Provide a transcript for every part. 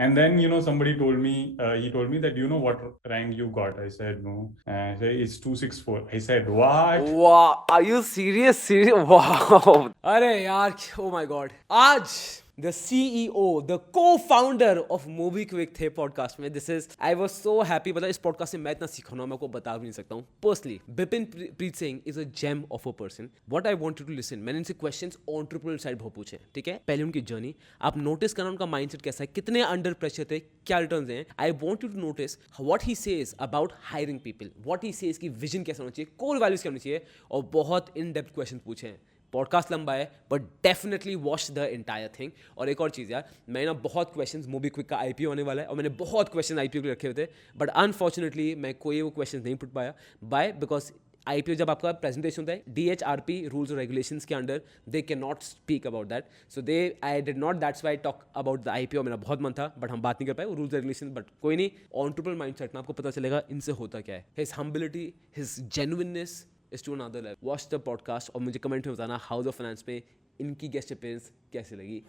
And then, somebody told me, he told me that, what rank you got? I said, no. I said, it's 264. I said, what? Wow, are you serious? Serious? Wow. अरे यार, oh my god. आज the CEO, the co-founder of MobiQuick थे podcast में. This is, I was so happy. मतलब इस podcast से मैं इतना सीखा ना, मैं आपको बता भी नहीं सकता हूँ. Personally, Bipin Preet Singh is a gem of a person. What I want you to listen, मैंने इनसे questions entrepreneurial side बहुत पूछे, ठीक है? पहले उनकी journey, आप notice करना उनका mindset कैसा है, कितने under pressure थे, क्या returns हैं. I want you to notice what he says about hiring people, what he says कि vision कैसा होना चाहिए, core values क्या होनी चाहिए, और बहुत in depth questions पूछे हैं. पॉडकास्ट लंबा है but definitely watch the entire thing. और एक और चीज़ यार, मैंने ना बहुत क्वेश्चंस, मोबीक्विक का आईपीओ होने वाला है और मैंने बहुत क्वेश्चन आईपीओ के रखे हुए थे, बट अनफॉर्चुनेटली मैं कोई वो क्वेश्चन नहीं पूछ पाया. बाय बिकॉज आईपीओ जब आपका प्रेजेंटेशन होता है डीएचआरपी रूल्स और रेगुलेशंस के under, they can not speak about that. So they I did not, that's why talk about the IPO. मेरा बहुत मन था बट हम बात नहीं कर पाए वो रूल्स रेगुलेशन. बट कोई नहीं, ऑन्ट्रेप्रेन्योर माइंडसेट ना आपको पता चलेगा इनसे होता क्या है. His humility, his genuineness is to another level. Watch the podcast और मुझे कमेंट में बताना हाउस ऑफ फाइनेंस में इनकी गेस्ट अपीयरेंस कैसी लगी.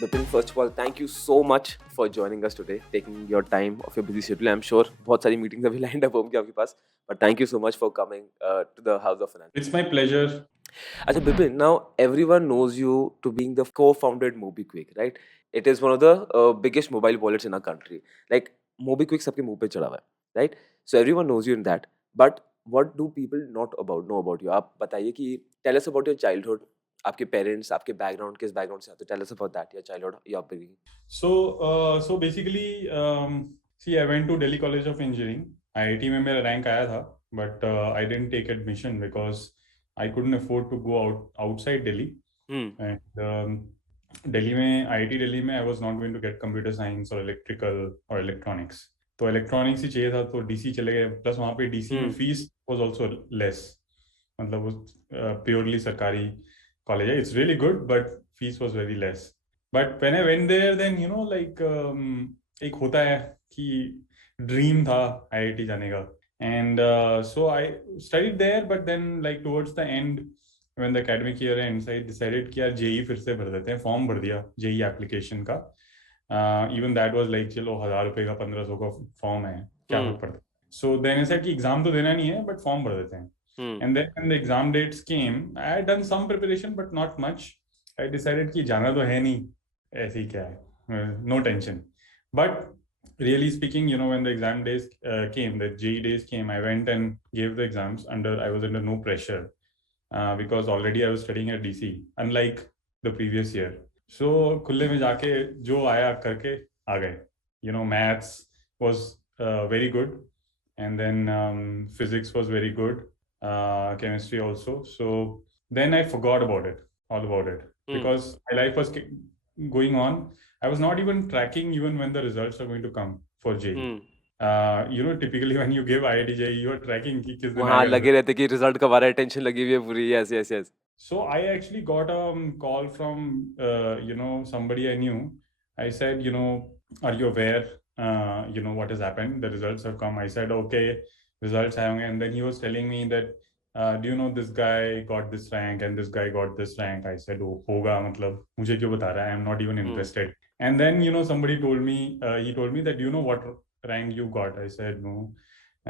Bipin, first of all, thank you so much for joining us today, taking your time of your busy schedule. I'm sure बहुत सारी meetings अभी lined up होंगी आपके पास, but thank you so much for coming to the House of Finance. It's my pleasure. अच्छा Bipin, now everyone knows you to being the co-founded MobiQuick, right? It is one of the biggest mobile wallets in our country. Like MobiQuick सबके मुंह पे चढ़ा हुआ है, right? So everyone knows you in that. But what do people know about you? आप बताइए कि tell us about your childhood. आपके पेरेंट्स, आपके बैकग्राउंड, किस बैकग्राउंड से आते हो? Tell us about that, your childhood, your upbringing. So basically, see, I went to Delhi College of Engineering. IIT में मेरा रैंक आया था, but I didn't take admission because I couldn't afford to go outside Delhi. And Delhi में, IIT Delhi में, I was not going to get computer science or electrical or electronics. तो electronics ही चाहिए था, तो DC चले गए. Plus वहाँ पे डीसी में फीस वाज आल्सो लेस. मतलब वो प्योरली सरकारी कॉलेज है. It's really good but fees was very less. But when I went there, then like एक होता है कि ड्रीम था आईआईटी जाने का. And so I studied there, but then like towards the end when the academic year ends, I decided कि यार JEE फिर से भर देते हैं. फॉर्म भर दिया जेई एप्लीकेशन का. इवन दैट वाज लाइक चलो 1000 रुपये का 1500 का फॉर्म है, क्या फर्क पड़ता है. सो देन ऐसा कि एग्जाम तो देना नहीं है बट फॉर्म भर देते हैं. And then when the exam dates came, I had done some preparation but not much. I decided कि जाना तो है नहीं, ऐसे ही क्या है, no tension. But really speaking, when the exam days came, the JEE days came, I went and gave the exams I was under no pressure. Because already I was studying at DC, unlike the previous year. So खुले में जाके जो आया करके आ गए. Maths was very good, and then physics was very good, chemistry also. So then I forgot all about it, because my life was going on. I was not even tracking even when the results are going to come for JEE. Typically when you give IIT JEE, you are tracking कि किस दिन वहाँ आएगा. लगे रहते कि result कब आ रहा है, टेंशन लगी हुई है पूरी. Yes, yes, yes. So I actually got a call from somebody I knew. I said, are you aware, what has happened? The results have come. I said, okay, results आए होंगे. And then he was telling me that, do you know this guy got this rank and this guy got this rank? I said, oh, होगा, मतलब मुझे क्यों बता रहा है? I'm not even interested. And then somebody told me, he told me that, do you know what rank you got? I said, no.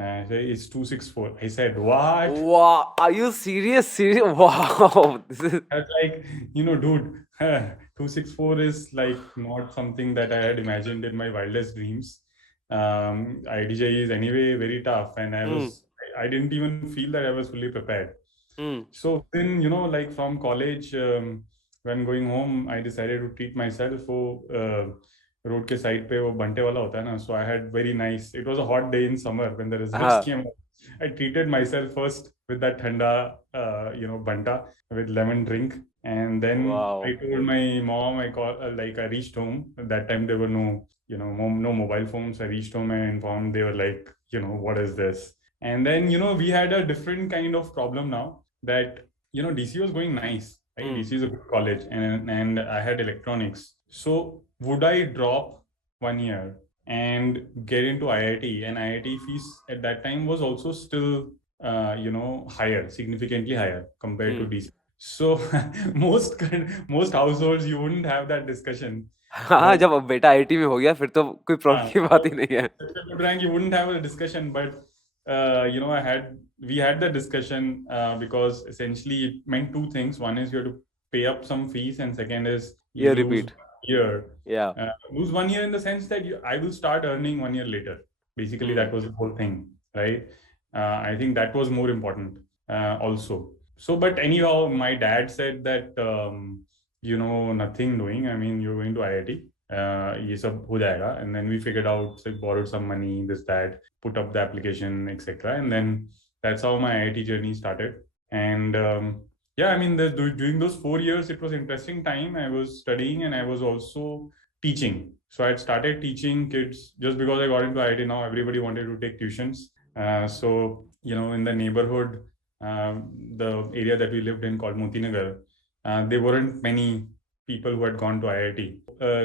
It's 264. I said, what? Wow, are you serious? Serious? Wow. This is That's like, dude, 264 is like not something that I had imagined in my wildest dreams. IDJ is anyway very tough, and I didn't even feel that I was fully prepared. So then, like from college, when going home, I decided to treat myself. Road के side पे वो बंटे वाला होता है ना, so I had very nice, it was a hot day in summer when the results came out. I treated myself first with that thanda banta with lemon drink, and then I told my mom, I reached home. At that time there were no no mobile phones. I reached home and informed. They were like, what is this? And then we had a different kind of problem now, that DC was going nice, right? DC is a good college, and I had electronics. So would I drop 1 year and get into IIT? And IIT fees at that time was also still higher, significantly higher compared to DC. So most most households you wouldn't have that discussion. हाँ, But जब अब बेटा IT में हो गया फिर तो कोई प्रॉब्लम की बात ही so नहीं है. such a good rank, you wouldn't have a discussion. But we had the discussion because essentially it meant two things. One is you have to pay up some fees, and second is you Year lose repeat. 1 year. Yeah. Lose 1 year in the sense that I will start earning 1 year later. Basically, that was the whole thing, right? I think that was more important also. So, but anyhow, my dad said that nothing doing. I mean, you're going to IIT. ये सब हो जाएगा. And then we figured out, so borrowed some money, this, that, put up the application, etc. And then that's how my IIT journey started. And yeah, I mean, during those 4 years, it was interesting time. I was studying and I was also teaching. So I had started teaching kids just because I got into IIT. Now everybody wanted to take tuitions. So in the neighborhood, the area that we lived in called Motinagar, there weren't many people who had gone to IIT.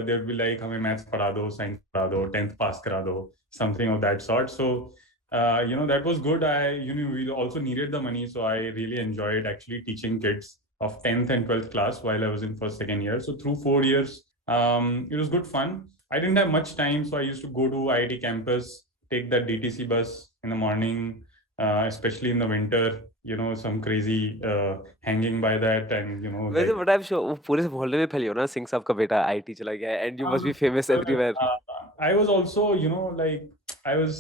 They'd be like, "हमें maths पढ़ा दो, science पढ़ा दो, 10th pass करा दो," something of that sort. So that was good. We also needed the money, so I really enjoyed actually teaching kids of 10th and 12th class while I was in first, second year. So through 4 years, it was good fun. I didn't have much time, so I used to go to IIT campus, take that DTC bus in the morning, especially in the winter. Some crazy hanging by that, and वैसे like. But I am sure वो पूरे मोहल्ले में फैली हो ना सिंह साहब का बेटा आईटी चला गया है and you must B famous everywhere. I was also, like I was,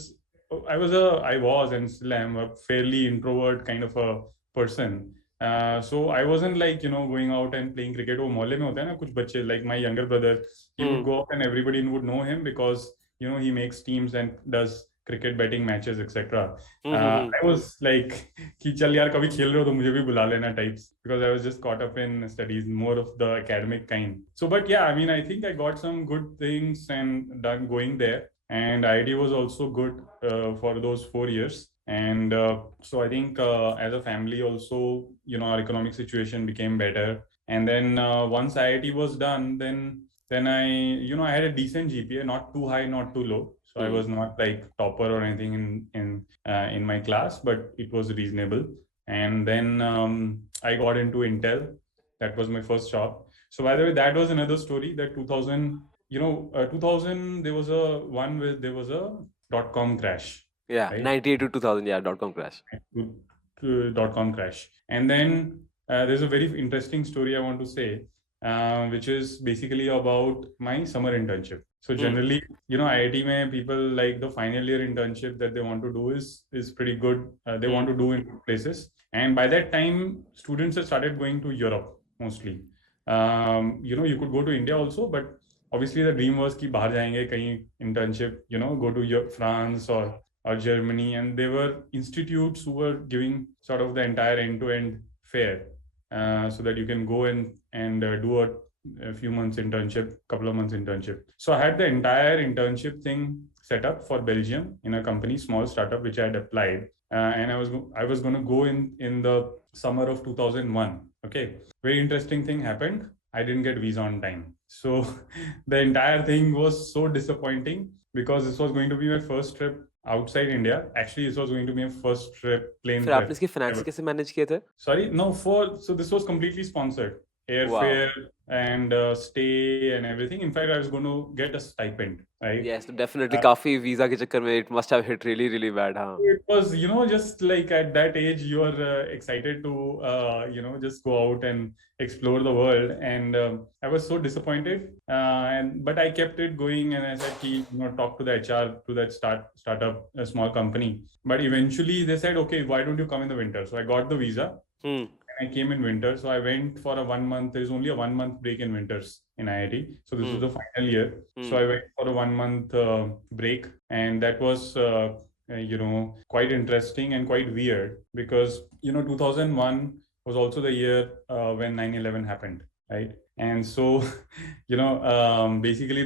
I was and still am a fairly introvert kind of a person. So I wasn't like, going out and playing cricket. वो मोहल्ले में होता है ना कुछ बच्चे, like my younger brother, he would go out and everybody would know him because, he makes teams and does cricket betting matches, etc. I was like कि चल यार कभी खेल रहे हो तो मुझे भी बुला लेना types, because I was just caught up in studies, more of the academic kind. So but yeah, I mean, I think I got some good things and done going there, and IIT was also good for those 4 years. And so I think as a family also, our economic situation became better. And then once IIT was done, then I had a decent GPA, not too high, not too low. So I was not like topper or anything in my class, but it was reasonable. And then I got into Intel. That was my first job. So by the way, that was another story. That 2000, 2000, there was a dot-com crash. या Right? 98 to 2000 या .com crash. Dot-com crash. And then there's a very interesting story I want to say, which is basically about my summer internship. So generally, IIT mein people like the final year internship that they want to do is pretty good. They want to do in places. And by that time, students have started going to Europe mostly. You could go to India also, but obviously the dream was कि बाहर जाएंगे कहीं internship, go to France or Germany, and there were institutes who were giving sort of the entire end-to-end fair, so that you can go and do a few months internship, couple of months internship. So I had the entire internship thing set up for Belgium in a company, small startup, which I had applied, and I was going to go in the summer of 2001. Okay, very interesting thing happened. I didn't get visa on time, so the entire thing was so disappointing because this was going to be my first trip outside India. Actually, this was going to be my first trip, plane फिर आपने trip इसकी finance ever. कैसे manage किए थे? Sorry, no, so this was completely sponsored. Airfare and stay and everything. In fact, I was going to get a stipend, right? Yes, तो definitely काफी visa के चक्कर में it must have hit really really bad. हाँ. It was, just like at that age, you are excited to, just go out and explore the world. And I was so disappointed. But I kept it going, and I said, talk to the HR to that startup, a small company. But eventually they said, okay, why don't you come in the winter? So I got the visa. And I came in winter. So I went for a 1 month. There's only a 1 month break in winters in IIT. So this was the final year. So I went for a 1 month break. And that was, quite interesting and quite weird because, 2001 was also the year when 9/11 happened, right? And so, basically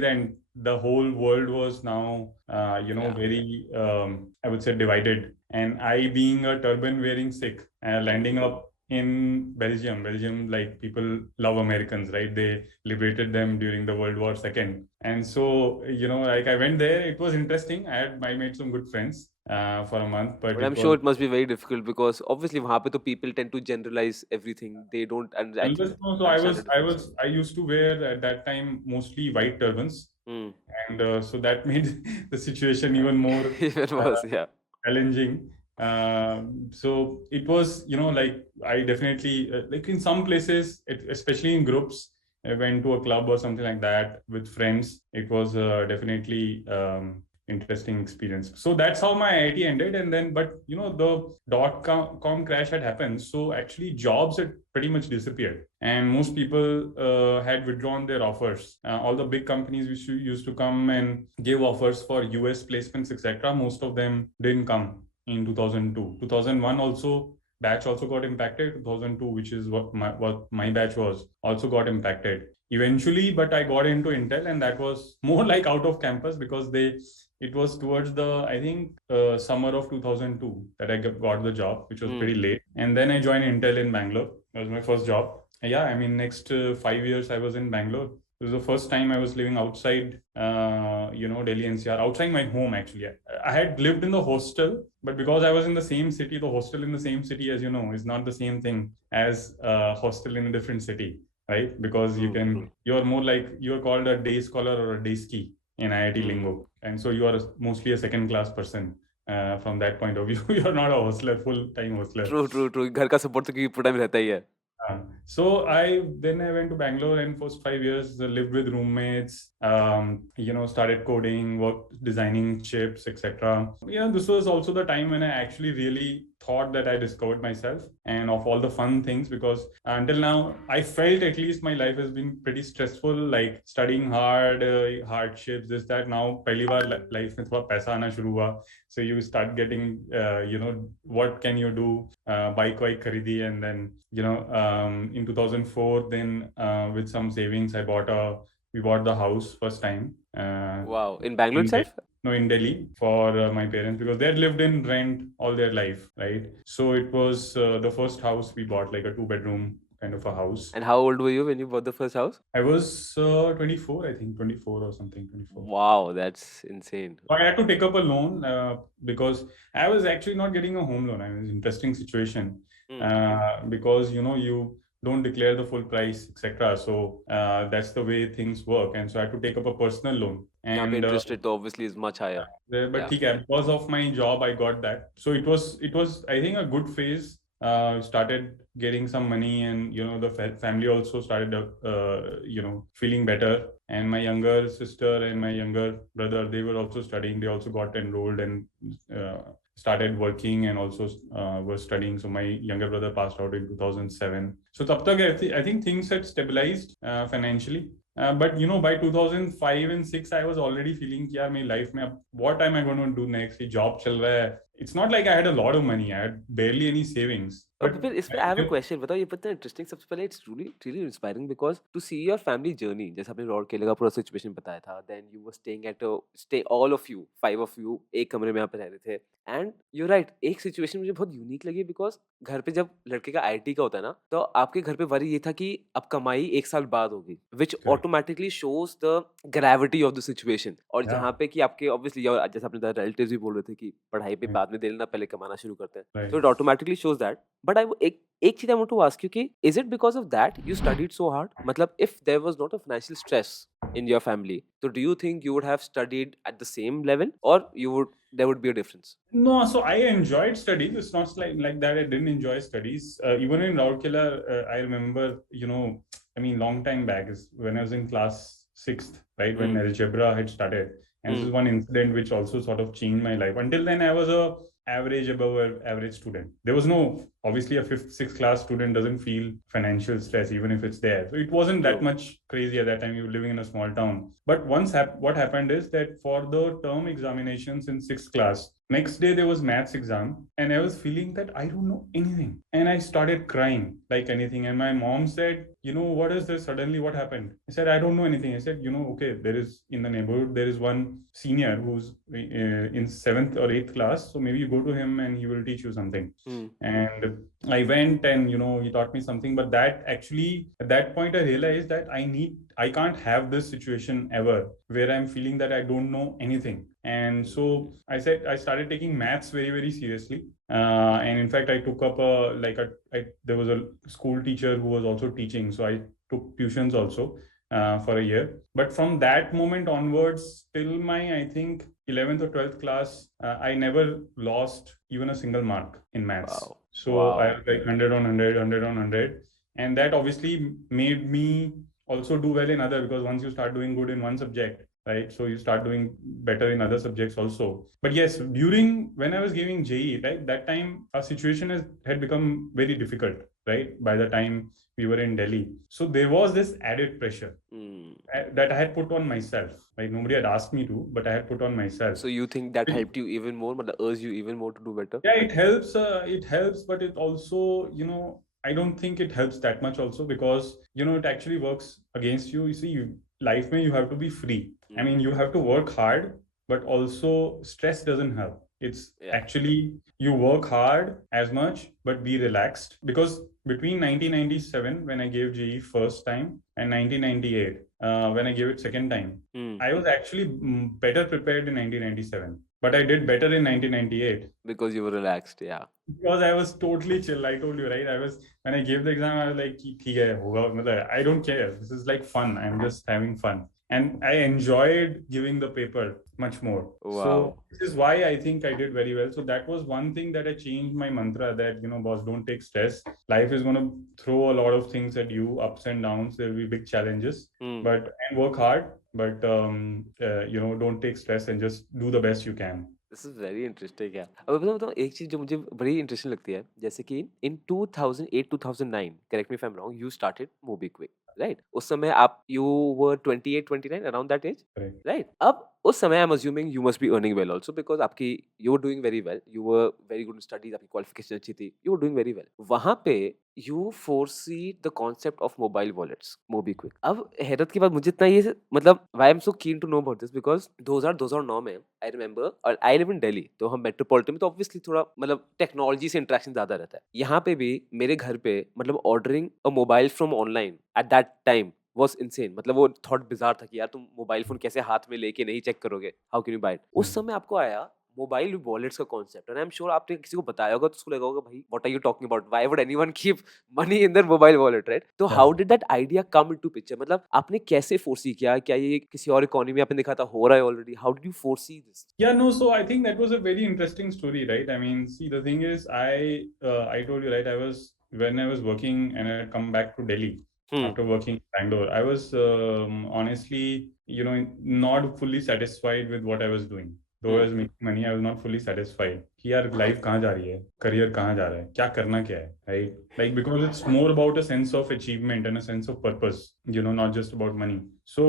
the whole world was now, very, I would say, divided. And I, being a turban wearing Sikh, landing up in Belgium, like people love Americans, right? They liberated them during the World War II. And so, like I went there, it was interesting. I made some good friends. for a month, but But I'm it sure was it must be very difficult because obviously वहाँ पे तो people tend to generalize everything. They don't unless no. So understand the difference. I used to wear at that time mostly white turbans, Hmm. and so that made the situation even more Even uh, worse, yeah. challenging. So it was, like I definitely like in some places, especially in groups. I went to a club or something like that with friends. It was definitely interesting experience. So that's how my IIT ended, and then but the .com crash had happened. So actually, jobs had pretty much disappeared, and most people had withdrawn their offers. All the big companies which used to come and give offers for US placements, etc. Most of them didn't come in 2002. 2001 also batch also got impacted. 2002, which is what my batch was, also got impacted eventually. But I got into Intel, and that was more like out of campus because it was towards the, I think, summer of 2002 that I got the job, which was pretty late. And then I joined Intel in Bangalore. That was my first job. Yeah, I mean, next 5 years I was in Bangalore. It was the first time I was living outside, Delhi NCR, outside my home actually. I had lived in the hostel, but because I was in the same city, the hostel in the same city, as you know, is not the same thing as a hostel in a different city, right? Because you're more like, you're called a day scholar or a day ski in IIT lingo. And so you are mostly a second class person from that point of view. You're not a hostler, full time hostler. True. घर का support तो क्योंकि पूरा time रहता ही है. So I went to Bangalore, and for 5 years lived with roommates. Started coding, worked designing chips, etc. This was also the time when I actually really thought that I discovered myself and of all the fun things, because until now I felt at least my life has been pretty stressful, like studying hard, hardships, this that. Now पहली बार life में थोड़ा पैसा आना शुरू हुआ, so you start getting what can you do, bike खरीदी, and then in 2004 then with some savings we bought the house first time. Wow, in Bangalore in itself? no, in Delhi for my parents, because they had lived in rent all their life, right? So it was the first house we bought, like a 2 bedroom kind of a house. And how old were you when you bought the first house? I was 24, I think 24 or something, 24. Wow, that's insane. So I had to take up a loan because I was actually not getting a home loan. I was in an interesting situation because you don't declare the full price, etc. So that's the way things work, and so I had to take up a personal loan. यहाँ पे And interest rate तो obviously is much higher. but Yeah. ठीक है, because of my job I got that. So it was I think a good phase. Started getting some money, and the family also started feeling better. And my younger sister and my younger brother, they were also studying. They also got enrolled and started working, and also were studying. So my younger brother passed out in 2007. So tab tak I think things had stabilized financially. But by 2005 and 6 I was already feeling कि यार मेरी life में अब what am I going to do next? ये job चल रहा है. It's not like I had a lot of money. I had barely any savings. But इस पे I have a question. बताओ, ये पता है interesting. सबसे पहले it's really inspiring because to see your family journey. जैसे आपने रॉड केले का पूरा situation बताया था. Then you were stay all of you, 5 of you एक कमरे में यहाँ पे रह रहे थे. And you're right. एक situation मुझे बहुत unique लगी because घर पे जब लड़के का IIT का होता है ना, तो आपके घर पे वरी ये था कि अब कमाई 1 साल बाद होगी, which automatically shows the gravity of the situation. और जहाँ पे कि आपके obviously जैसे आपने बताया relatives भी बोल रहे थे कि पढ़ाई पे बाद में दे लेना, पहले कमाना शुरू करते हैं. So it automatically shows that. But एक चीज I want to ask you कि is it because of that you studied so hard? मतलब if there was not a financial stress in your family, so do you think you would have studied at the same level, or there would be a difference? No, so I enjoyed studies. It's not like that I didn't enjoy studies. Even in Rourkela, I remember, I mean, long time back is when I was in class 6th, right? When algebra had started. And this is one incident which also sort of changed my life. Until then, I was a average, above average student. There was no, obviously a 5th, 6th class student doesn't feel financial stress, even if it's there. So it wasn't that much crazy at that time. You were living in a small town. But once what happened is that for the term examinations in 6th class, next day there was maths exam, and I was feeling that I don't know anything. And I started crying like anything. And my mom said, what is this? Suddenly what happened? I said, I don't know anything. I said, okay, there is in the neighborhood, there is one senior who's in 7th or 8th class. So maybe you go to him and he will teach you something. And I went, and, he taught me something. But that actually, at that point, I realized that I can't have this situation ever where I'm feeling that I don't know anything. And so I started taking maths very, very seriously. And in fact, I took up there was a school teacher who was also teaching. So I took tuitions also for a year. But from that moment onwards, till my, I think, 11th or 12th class, I never lost even a single mark in maths. Wow. So I Wow. was like 100 on 100, 100 on 100. And that obviously made me also do well in other, because once you start doing good in one subject, right, so you start doing better in other subjects also. But yes, during when I was giving JE, right, that time our situation had become very difficult, right, by the time we were in Delhi. So there was this added pressure Hmm. that I had put on myself. Like nobody had asked me to, but I had put on myself. So you think that helped you even more, मतलब urged you even more to do better? Yeah, it helps. It helps, but it also, I don't think it helps that much also, because it actually works against you. You see, life mein you have to be free. I mean, you have to work hard, but also stress doesn't help. It's Yeah. actually you work hard as much, but be relaxed. Because between 1997, when I gave GE first time, and 1998, when I gave it second time, I was actually better prepared in 1997, but I did better in 1998 Because you were relaxed, yeah. because I was totally chill. I told you, right? When I gave the exam, I was like, "ठीक है, होगा." मतलब, I don't care. This is like fun. I'm just having fun. And I enjoyed giving the paper much more. So Wow. this is why I think I did very well. So that was one thing that I changed my mantra, that, boss, don't take stress. Life is going to throw a lot of things at you, ups and downs. There will be big challenges, and work hard. But don't take stress and just do the best you can. This is very interesting यार। अब मैं बताऊँ एक चीज़ जो मुझे बड़ी interesting लगती है, जैसे कि in 2008-2009, correct me if I am wrong, you started MobiKwik, right? उस समय आप you were 28-29 around that age, Right. Right? अब उस समय I am assuming you must be earning well also, because आपकी you were doing very well, you were very good in studies, आपकी qualification अच्छी थी, you were doing very well. वहाँ पे you foresee the concept of mobile wallets, MobiKwik. अब हैरत की बात मुझे इतना ये मतलब why I am so keen to know about this, because 2009 में आई रिमेंबर, और आई लिव इन दिल्ली, तो हम मेट्रोपॉलिटन में, तो ऑब्वियसली थोड़ा मतलब टेक्नोलॉजी से इंटरेक्शन ज्यादा रहता है। यहाँ पे भी मेरे घर पे मतलब ordering a mobile from online at that time was insane. मतलब वो थॉट बिजार था कि यार तुम मोबाइल फोन कैसे हाथ में लेके नहीं चेक करोगे, how can you buy it. उस समय आपको आया मोबाइल वॉलेट्स का concept, and I am sure आपने किसी को बताया होगा तो उसको लगा होगा भाई what are you talking about, why would anyone keep money in their mobile wallet, right? तो Yeah. How did that idea come into picture? मतलब आपने कैसे फोरसी किया? क्या ये किसी और इकोनॉमी में आपने देखा था हो रहा है already? How did you foresee this? Yeah, no, so I think that was a very interesting story, right? I mean, see, the thing is, I told you, right, when I was working and I had come back to Delhi after working in Bangalore, I was honestly, not fully satisfied with what I was doing. Though I was making money, I was not fully satisfied. कि यार life कहाँ जा रही है, career कहाँ जा रहा है, क्या करना क्या है, right? Like, because it's more about a sense of achievement and a sense of purpose, not just about money. So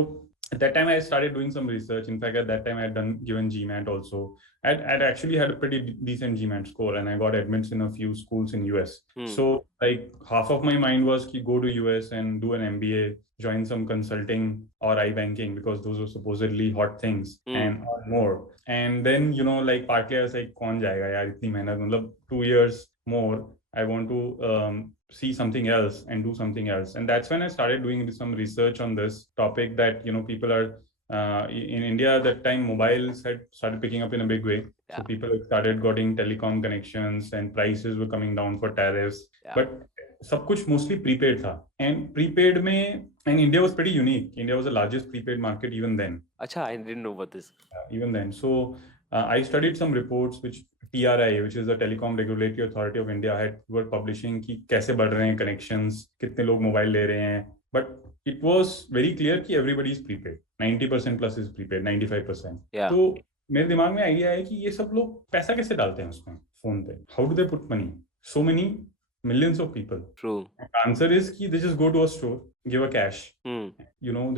at that time I started doing some research. In fact, at that time I had given GMAT also. I'd actually had a pretty decent GMAT score, and I got admits in a few schools in US. So like half of my mind was to go to US and do an MBA, join some consulting or iBanking, because those were supposedly hot things, and or more. And then, like partly I was like, कौन जाएगा यार इतनी मेहनत, मतलब 2 years more. I want to see something else and do something else. And that's when I started doing some research on this topic, that, people are in India at that time, mobiles had started picking up in a big way. Yeah. So people had started getting telecom connections, and prices were coming down for tariffs. Yeah. But सब कुछ mostly prepaid था. And prepaid में, and India was pretty unique. India was the largest prepaid market even then. Acha, I didn't know about this. Even then. So I studied some reports which TRI, which is the Telecom Regulatory Authority of India, were publishing कि कैसे बढ़ रहे हैं connections, कितने लोग mobile ले रहे हैं. But it was very clear कि everybody is prepaid. 90% plus is prepaid, 95%. Yeah. तो मेरे दिमाग में आइडिया है कि ये सब लोग पैसा कैसे डालते हैं उसमें फोन पे. How do they put money? So many millions of people. True. The answer is कि they just go to a store, give a cash,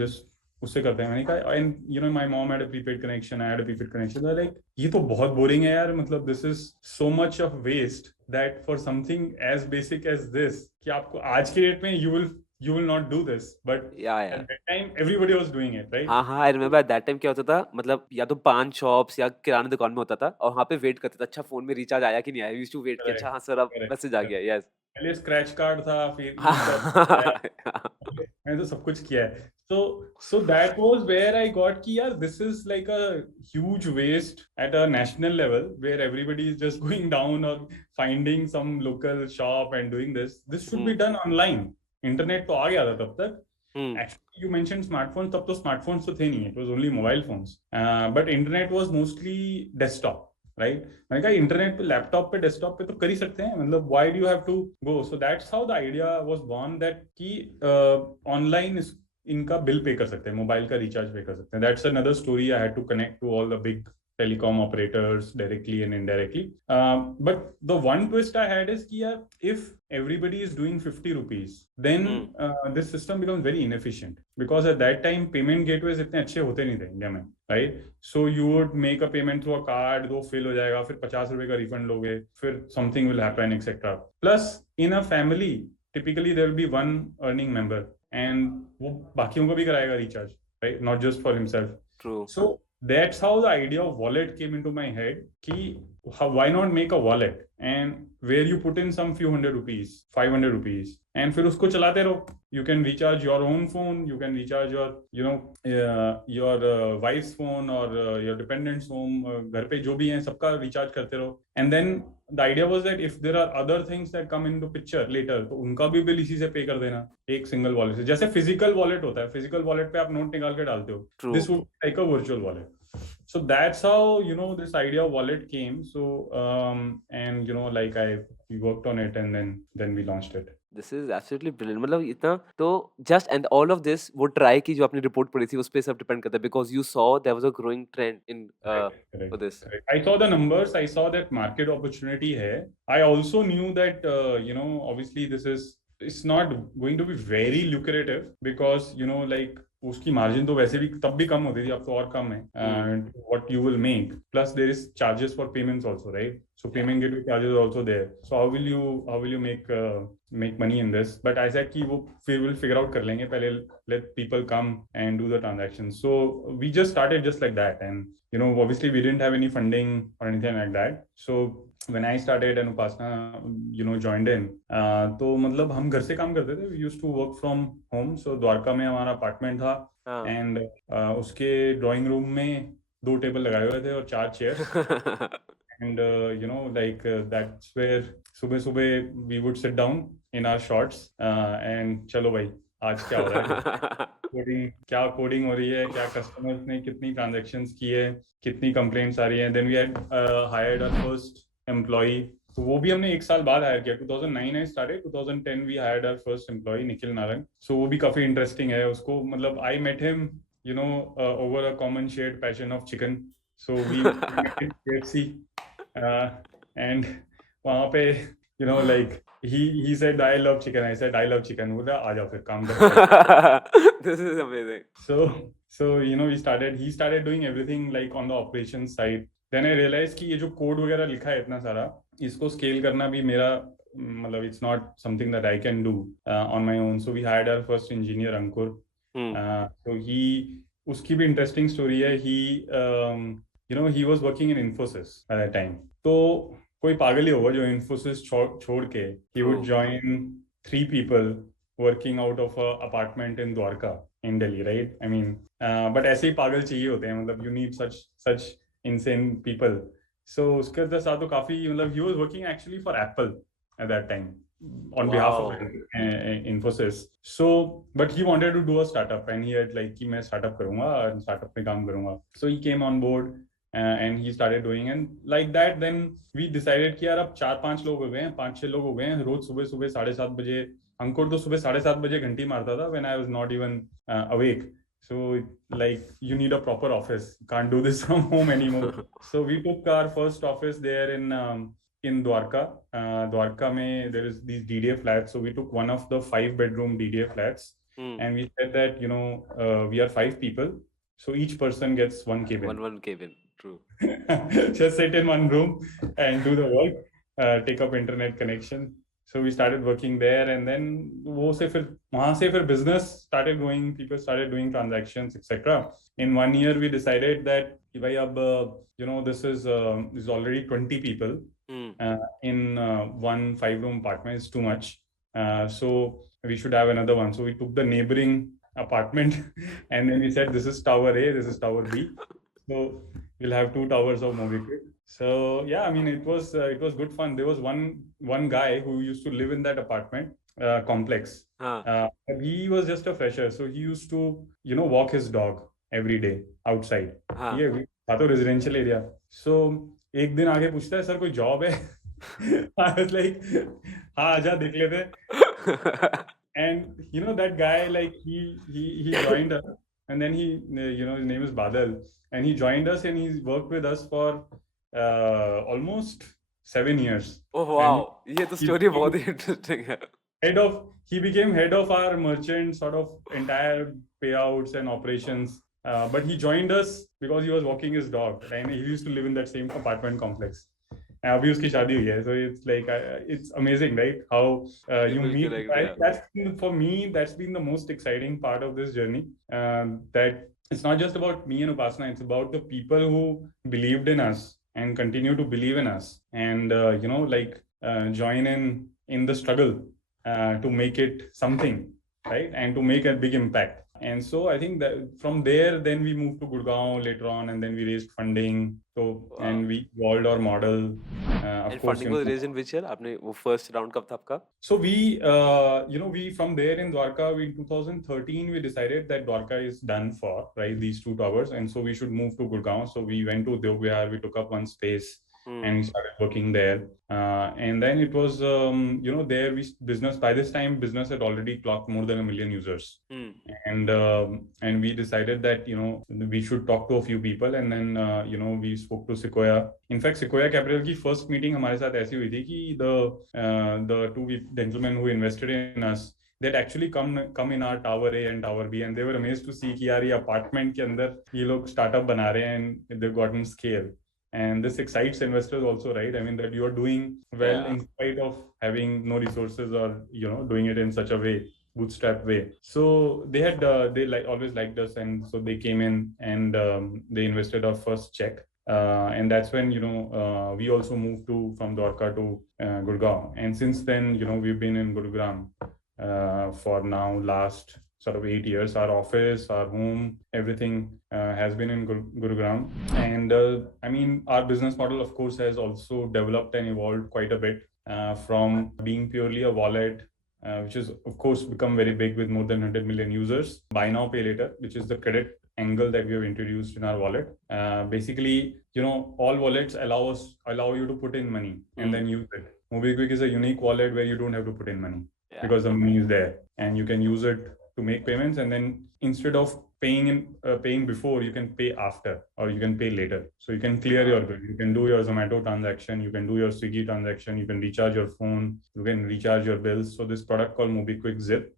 just उससे करते हैं. मैंने कहा, and my mom had a prepaid connection, I had a prepaid connection. They're like, ये तो बहुत boring है यार, मतलब this is so much of waste that for something as basic as this, कि आपको आज के डेट में you will not do this, but Yeah. at that time everybody was doing it, right? हाँ, I remember at that time क्या होता था, मतलब या तो पान शॉप्स या किराना दुकान में होता था, और वहाँ पे वेट करते थे, अच्छा फोन में रिचार्ज आया कि नहीं आया, यूज्ड टू वेट कि अच्छा हाँ सर अब Correct. मैसेज आ गया, यस। पहले स्क्रैच कार्ड था, फिर हाँ। मैंने तो सब कुछ किया है. So that was where I got कि यार this is like a huge waste at a national level where everybody is just going down or finding some local shop and doing this. This should be done online. Internet तो आ गया था तब तक. Actually, you mentioned smartphones. तब तो smartphones तो थे नहीं. It was only mobile phones. But internet was mostly desktop. Right. मैंने कहा इंटरनेट पे लैपटॉप पे डेस्कटॉप पे तो कर ही सकते हैं. मतलब why do you have to go. So that's how the idea was born that कि ऑनलाइन इनका बिल पे कर सकते हैं, मोबाइल का रिचार्ज पे कर सकते हैं. That's another story. I had to connect to all the big telecom operators directly and indirectly. But the one twist I had is कि if everybody is doing 50 rupees, then this system becomes very inefficient because at that time payment gateways इतने अच्छे होते नहीं थे India में, right? So you would make a payment through a card, वो fill हो जाएगा, फिर 50 रुपए का refund लोगे, फिर something will happen, etc. Plus in a family, typically there will be one earning member and वो बाकियों को भी कराएगा recharge, right? Not just for himself. True. So that's how the idea of wallet came into my head कि why not make a wallet and where you put in some few hundred rupees, 500 rupees and फिर उसको चलाते रहो. You can recharge your own phone, you can recharge your your wife's phone or your dependent's phone. घर पे जो भी हैं सबका recharge करते रहो. And then the idea was that if there are other things that come into picture later तो उनका भी बिल इसी से पे कर देना एक सिंगल वॉलेट से. जैसे फिजिकल वॉलेट होता है, फिजिकल वॉलेट पे आप नोट निकाल के डालते हो. This would be like a virtual wallet. So that's how this idea of wallet came. So and like we worked on it and then we launched it. This is absolutely brilliant. मतलब इतना तो just and all of this वो try की जो आपने report पढ़ी थी उस पे सब डिपेंड करता है because you saw there was a growing trend in Correct. for this. Correct. I saw the numbers. I saw that market opportunity है. I also knew that obviously it's not going to be very lucrative because like उसकी margin तो वैसे भी तब भी कम होती थी, अब तो और कम है. What you will make plus there is charges for payments also, right? So payment gateway charges are also there. So how will you make money in this? But I said कि वो we will figure out कर लेंगे, पहले let people come and do the transactions. So we just started just like that and obviously we didn't have any funding or anything like that. So when I started and Upasna joined in, तो मतलब हम घर से काम करते थे. We used to work from home. So Dwarka में हमारा अपार्टमेंट था and उसके ड्राइंग रूम में 2 टेबल लगाए हुए थे और 4 chair. And like that's where सुबह we would sit down in our shorts and चलो भाई आज क्या हो रहा है. क्या कोडिंग हो रही है, क्या कस्टमर्स ने कितनी ट्रांजैक्शंस की है, कितनी कंप्लेंट्स आ रही है. Then we had hired our first employee. तो वो भी हमने 1 साल बाद हायर किया. 2009 I started, 2010 we hired our first employee Nikhil Narang. So वो भी काफी इंटरेस्टिंग है. उसको मतलब I met him over a common shared passion of chicken. So we met in KFC and वहाँ पे like he said I love chicken. I said I love chicken. बोला आ जाओ फिर काम करो. This is amazing. So he started doing everything like on the operations side. Then I realized कि ये जो कोड वगैरह लिखा है इतना सारा, इसको स्केल करना भी मेरा मतलब it's not something that I can do on my own. So we hired our first engineer Ankur. So उसकी भी इंटरेस्टिंग स्टोरी है. he was working in Infosys at that time. तो कोई पागल ही होगा जो Infosys छोड़ के he would join 3 people working out of a apartment in Dwarka in Delhi, right? I mean, but ऐसे ही पागल चाहिए होते हैं. मतलब you need such insane people. So उसके साथ तो काफी मतलब he was working actually for Apple at that time on behalf of Infosys. So but he wanted to do a startup and he had like कि मैं startup करूँगा और startup में काम करूँगा. So he came on board and he started doing and like that then we decided कि यार अब 4-5 लोग हो गए हैं, 5-6 लोग हो गए हैं. रोज सुबह 7:30 बजे अंकुर तो सुबह 7:30 बजे घंटी मारता था when I was not even awake. So like you need a proper office. Can't do this from home anymore. So we took our first office there in Dwarka. Dwarka mein there is these DDA flats. So we took one of the 5-bedroom DDA flats and we said that we are 5 people. So each person gets one cabin. One cabin. True. Just sit in one room and do the work. Take up internet connection. So we started working there and then वहाँ से फिर business started going. People started doing transactions, etc. In 1 year we decided that कि भाई अब this is already 20 people in one 5-room apartment is too much. So we should have another one. So we took the neighboring apartment and then we said, this is tower A, this is tower B. So we'll have two towers of MobiKwik. So yeah, I mean, it was good fun. There was one guy who used to live in that apartment complex. He was just a fresher, so he used to walk his dog every day outside. Yeah, we था तो residential area. So एक दिन आके पूछता है, sir कोई job है? I was like, हाँ आजा देख लेते. And that guy, like he joined us, and then he his name is Badal, and he joined us and he's worked with us for almost 7 years. Oh wow, ये तो story बहुत ही interesting है. He became head of our merchant sort of entire payouts and operations. But he joined us because he was walking his dog, and he used to live in that same apartment complex. अभी उसकी शादी हुई है, so it's like it's amazing, right? How you meet guys. For me, that's been the most exciting part of this journey. That it's not just about me and Upasana; it's about the people who believed in us and continue to believe in us, and join in the struggle to make it something, right? And to make a big impact. And so I think that from there, then we moved to Gurgaon later on, and then we raised funding. So and we evolved our model. Of course, funding was raised in which year? आपने वो first round कब था आपका? So we from there in Dwarka, in 2013 we decided that Dwarka is done for, right, these two towers, and so we should move to Gurgaon. So we went to Udyog Vihar, we took up one space. And we started working there, and then it was there business by this time business had already clocked more than 1 million users. And we decided that we should talk to a few people, and then we spoke to Sequoia. In fact, Sequoia Capital की first meeting हमारे साथ ऐसी हुई थी कि the two gentlemen who invested in us, that actually come in our tower A and tower B, and they were amazed to see कि यार ये apartment के अंदर ये लोग startup बना रहे हैं and they've gotten scale. And this excites investors also, right? I mean, that you are doing well in spite of having no resources or doing it in such a way, bootstrap way. So they had they always liked us, and so they came in and they invested our first check. And that's when we also moved from Dwarka to Gurgaon, and since then we've been in Gurugram for now last sort of 8 years. Our office, our home, everything has been in Gurugram. And I mean, our business model, of course, has also developed and evolved quite a bit from being purely a wallet, which has, of course, become very big with more than 100 million users. Buy now, pay later, which is the credit angle that we have introduced in our wallet. Basically, all wallets allow you to put in money and then use it. MobiKwik is a unique wallet where you don't have to put in money because the money is there, and you can use it to make payments, and then instead of paying before, you can pay after, or you can pay later. So you can clear your bill, you can do your Zomato transaction, you can do your Swiggy transaction, you can recharge your phone, you can recharge your bills. So this product called MobiKwik Zip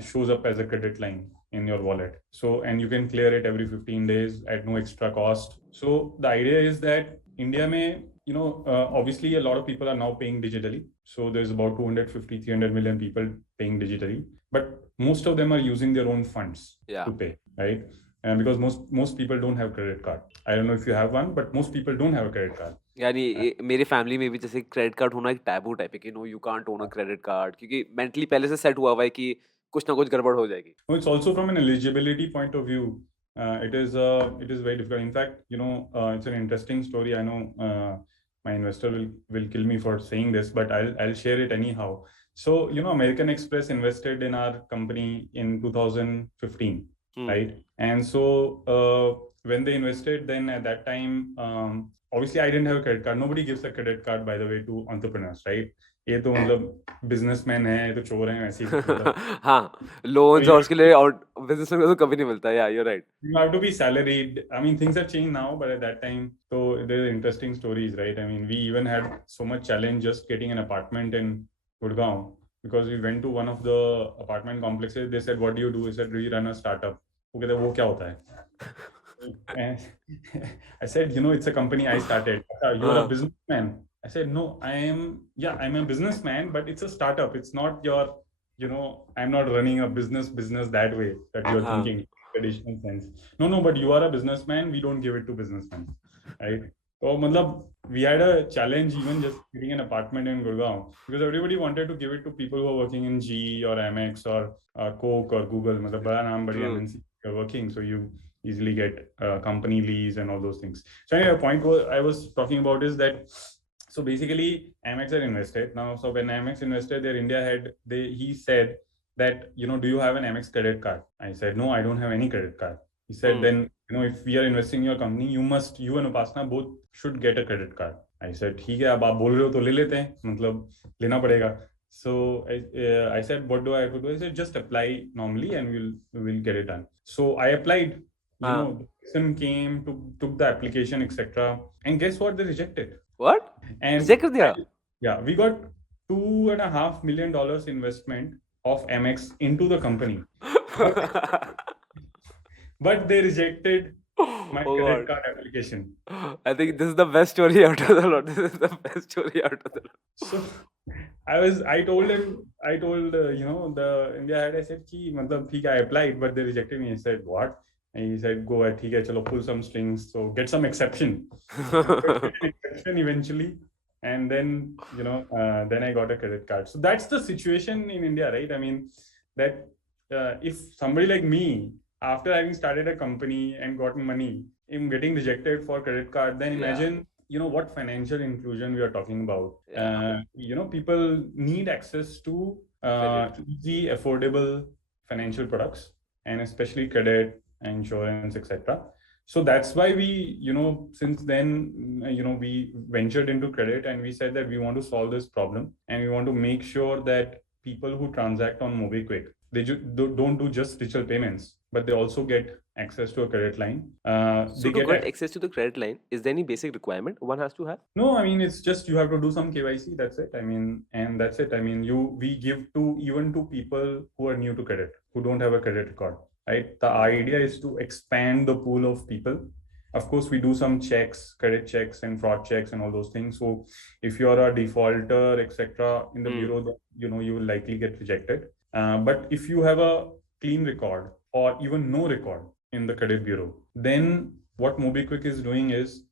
shows up as a credit line in your wallet. So, and you can clear it every 15 days at no extra cost. So the idea is that India may, obviously a lot of people are now paying digitally. So there's about 250, 300 million people paying digitally, but most of them are using their own funds to pay, right? And because most people don't have credit card. I don't know if you have one, but most people don't have a credit card. यानी मेरे family में भी जैसे credit card होना एक taboo type है कि no you can't own a credit card, क्योंकि मेंटली पहले से सेट हुआ हुआ है कि कुछ ना कुछ गड़बड़ हो जाएगी. No, it's also from an eligibility point of view. It is very difficult. In fact, it's an interesting story. I know my investor will kill me for saying this, but I'll share it anyhow. So, American Express invested in our company in 2015, right? And so when they invested, then at that time, obviously I didn't have a credit card. Nobody gives a credit card, by the way, to entrepreneurs, right? ये तो मतलब businessman है, ये तो चोर हैं, ऐसे ही. हाँ, लोन्स और उसके लिए और बिजनेसमैन को तो कभी नहीं मिलता. Yeah, you're right. You have to be salaried. I mean, things have changed now, but at that time, so there's interesting stories, right? I mean, we even had so much challenge just getting an apartment in Gurgaon, because we went to one of the apartment complexes. They said, "What do you do?" I said, "We run a startup." Okay, वो क्या होता है? I said, "It's a company I started." You're a businessman. I said, "No, I'm a businessman, but it's a startup. It's not your, I'm not running a business that way that you're thinking traditional sense. No, but you are a businessman. We don't give it to businessmen, right?" So मतलब we had a challenge even just getting an apartment in Gurgaon because everybody wanted to give it to people who are working in GE or Amex or Coke or Google. मतलब बड़ा नाम बड़ी True. MNC you're working, so you easily get company lease and all those things. So anyway, the point I was talking about is that so basically Amex had invested now. So when Amex invested, their India head he said that do you have an Amex credit card? I said no, I don't have any credit card. He said then if we are investing in your company, you and Upasana both should get a credit card. I said ठीक है अब आप बोल रहे हो तो ले लेते हैं मतलब लेना पड़ेगा. So I said what do I have to do? I said just apply normally and we'll get it done. So I applied. The person came took the application etc. And guess what? They rejected. What? And Reject कर दिया? yeah, we got $2.5 million investment of MX into the company. But they rejected my credit card application. I think this is the best story out of the lot. This is the best story out of the lot. So I told the India head, I said कि मतलब ठीक है, I applied but they rejected me. He said what? And he said go ahead, ठीक है, चलो pull some strings, so get some exception. Exception eventually, and then then I got a credit card. So that's the situation in India, right? I mean that if somebody like me, after having started a company and gotten money, am getting rejected for credit card, then imagine what financial inclusion we are talking about. People need access to easy, affordable financial products, and especially credit, insurance, etc. So that's why we, since then, we ventured into credit and we said that we want to solve this problem and we want to make sure that people who transact on MobiKwik, they don't do just digital payments, but they also get access to a credit line. So to get access to the credit line, is there any basic requirement one has to have? No, I mean it's just you have to do some KYC. That's it. I mean, and that's it. I mean, we give even to people who are new to credit, who don't have a credit record. Right. The idea is to expand the pool of people. Of course, we do some checks, credit checks, and fraud checks, and all those things. So, if you're a defaulter, etc., in the bureau, you will likely get rejected. But if you have a clean record or even no record in the credit bureau, then what MobiKwik is doing is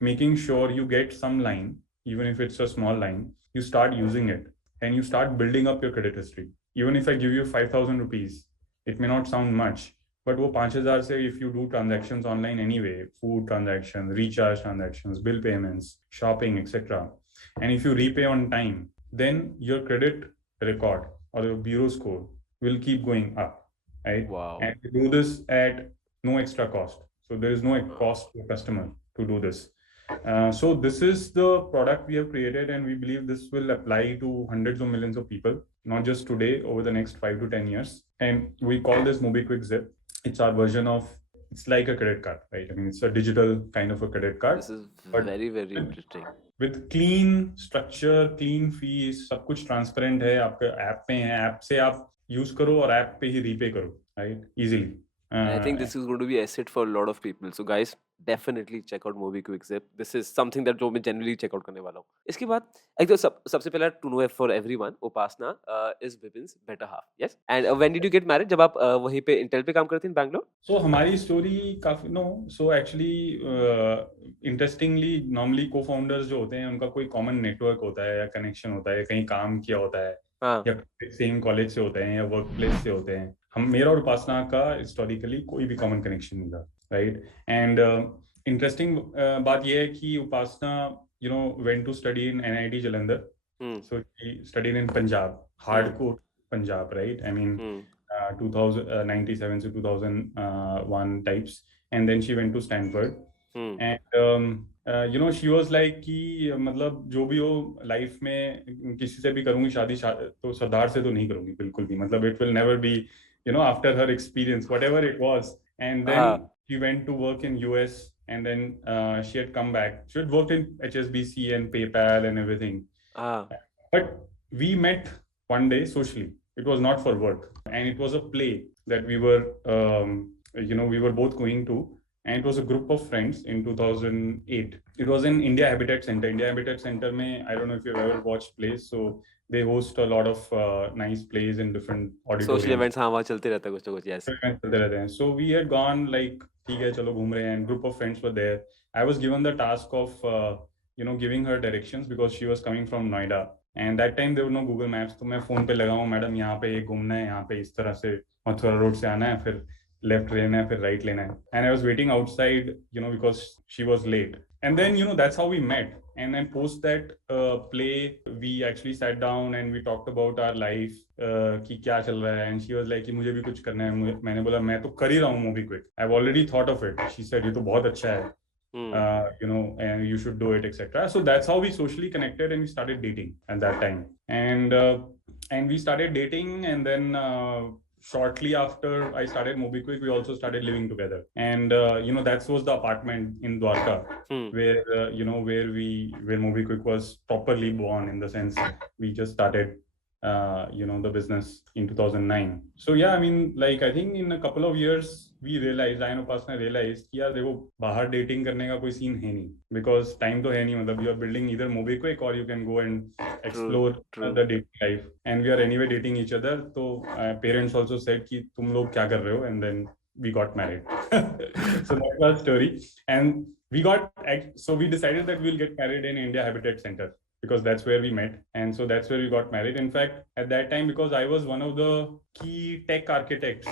making sure you get some line, even if it's a small line, you start using it and you start building up your credit history. Even if I give you 5,000 rupees, it may not sound much, but वो 5,000 से if you do transactions online anyway, food transactions, recharge transactions, bill payments, shopping, etc., and if you repay on time, then your credit record or your bureau score will keep going up, right? Wow. And you do this at no extra cost. So there is no cost to the customer to do this. So this is the product we have created, and we believe this will apply to hundreds of millions of people, not just today, over the next 5 to 10 years. And we call this MobiKwik Zip. It's our version of, it's like a credit card, right? I mean, it's a digital kind of a credit card. This is very, very interesting. With clean structure, clean fees, सब कुछ transparent है, आपके app पे है, app से आप use करो और ऐप पे ही रीपे करो, right? Easily. I think this is going to be an asset for a lot of people. So guys, definitely check out MobiKwik Zip. This is something that मैं generally check out करने वाला हूँ. इसके बाद एक तो सबसे पहला to know for everyone, Upasana is Vipin's better half. Yes. And when did you get married? जब आप वहीं पे Intel पे काम करते थे in Bangalore? So हमारी story काफी So actually interestingly, normally co-founders जो होते हैं उनका कोई common network होता है या connection होता है, कहीं काम किया होता है, या सेम कॉलेज से होते हैं या वर्क प्लेस से होते हैं. हम मेरा और उपासना का हिस्टोरिकली कोई भी कॉमन कनेक्शन नहीं था, राइट? एंड इंटरेस्टिंग बात यह है कि Upasana went to study in NIT Jalandhar. So she studied in Punjab, hardcore Punjab, right? I mean 1997 to 2001 types, and then she went to Stanford. And she was like कि मतलब जो भी हो life में किसी से भी करूंगी शादी तो सरदार से तो नहीं करूंगी बिल्कुल भी, मतलब it will never be after her experience whatever it was. And then she went to work in US, and then she had come back. She had worked in HSBC and PayPal and everything. But we met one day socially. It was not for work, and it was a play that we were we were both going to. And it was a group of friends in 2008. It was in India Habitat Center. India Habitat Center, I don't know if you've ever watched plays. So they host a lot of nice plays in different social auditoriums. Events हाँ वहाँ चलते रहता है कुछ ना कुछ yes Events चलते रहते हैं. So we had gone like ठीक है चलो घूम रहे हैं and group of friends were there. I was given the task of giving her directions because she was coming from Noida and that time there were no Google Maps. तो मैं phone पे लगा हूँ मैडम यहाँ पे घूमना है यहाँ पे इस तरह से मथुरा रोड से आना है फिर लेफ्ट लेना है फिर राइट लेना है and I was waiting outside because she was late and then that's how we met and then post that play we actually sat down and we talked about our life कि क्या चल रहा है and she was like कि मुझे भी कुछ करना है मैंने बोला मैं तो कर ही रहा हूँ movie quick I've already thought of it she said ये तो बहुत अच्छा है and you should do it etc so that's how we socially connected and we started dating at that time and we started dating and then shortly after I started MobiQuick, we also started living together. And that was the apartment in Dwarka, where where MobiQuick was properly born in the sense we just started the business in 2009. So yeah, I mean, like I think in a couple of years we realized, I know personally realized कि यार देखो बाहर dating करने का कोई scene है नहीं because time तो है नहीं मतलब you are building either MobiQuick or you can go and explore the dating life and we are anyway dating each other तो parents also said कि तुम लोग क्या कर रहे हो and then we got married. So that was the story and we decided that we'll get married in India Habitat Center because that's where we met and so that's where we got married. In fact, at that time because I was one of the key tech architects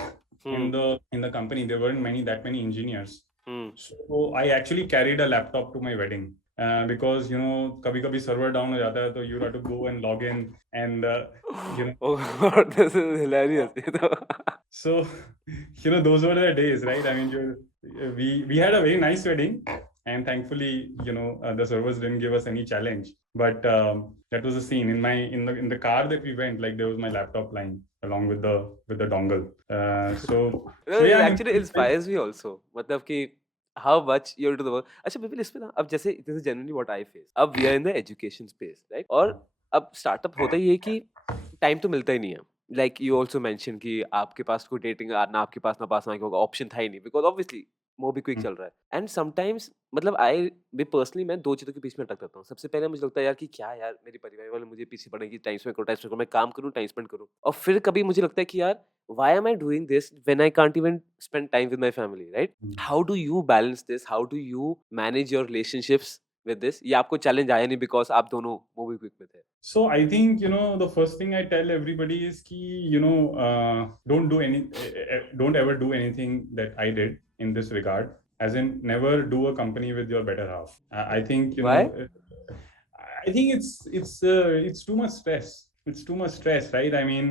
in the company, there weren't that many engineers. So I actually carried a laptop to my wedding because kabhi server down ho jata hai, so you have to go and log in and oh god this is hilarious so those were the days, right? I mean we had a very nice wedding and thankfully the servers didn't give us any challenge but that was a scene in the car that we went, like there was my laptop lying along with the dongle so it yeah, actually inspires me also मतलब कि how much you're into the work अच्छा बिल्कुल इसमें ना अब जैसे this is generally what I face अब we are in the education space right और अब startup होता ही है कि time तो मिलता ही नहीं है like you also mentioned कि आपके पास कोई dating ना आपके पास ना पास ना होगा option था ही नहीं because obviously मोबी क्विक चल रहा है एंड समटाइम्स मतलब आई भी पर्सनली मैं दो चीजों के बीच में अटक जाता हूँ सबसे पहले मुझे लगता है यार कि क्या यार मेरे परिवार वाले मुझे पीछे पड़े कि टाइम स्पेंड करो मैं काम करूँ टाइम स्पेंड करूँ और फिर कभी मुझे लगता है कि यार why am I doing this when I can't even spend time with my family right how do you balance this how do you manage your relationships with this ये आपको चैलेंज आया नहीं because आप दोनों मूवी क्विक में थे So I think the first thing I tell everybody is ki don't ever do anything that I did in this regard, as in never do a company with your better half. I think Why? I think it's too much stress. It's too much stress, right? I mean,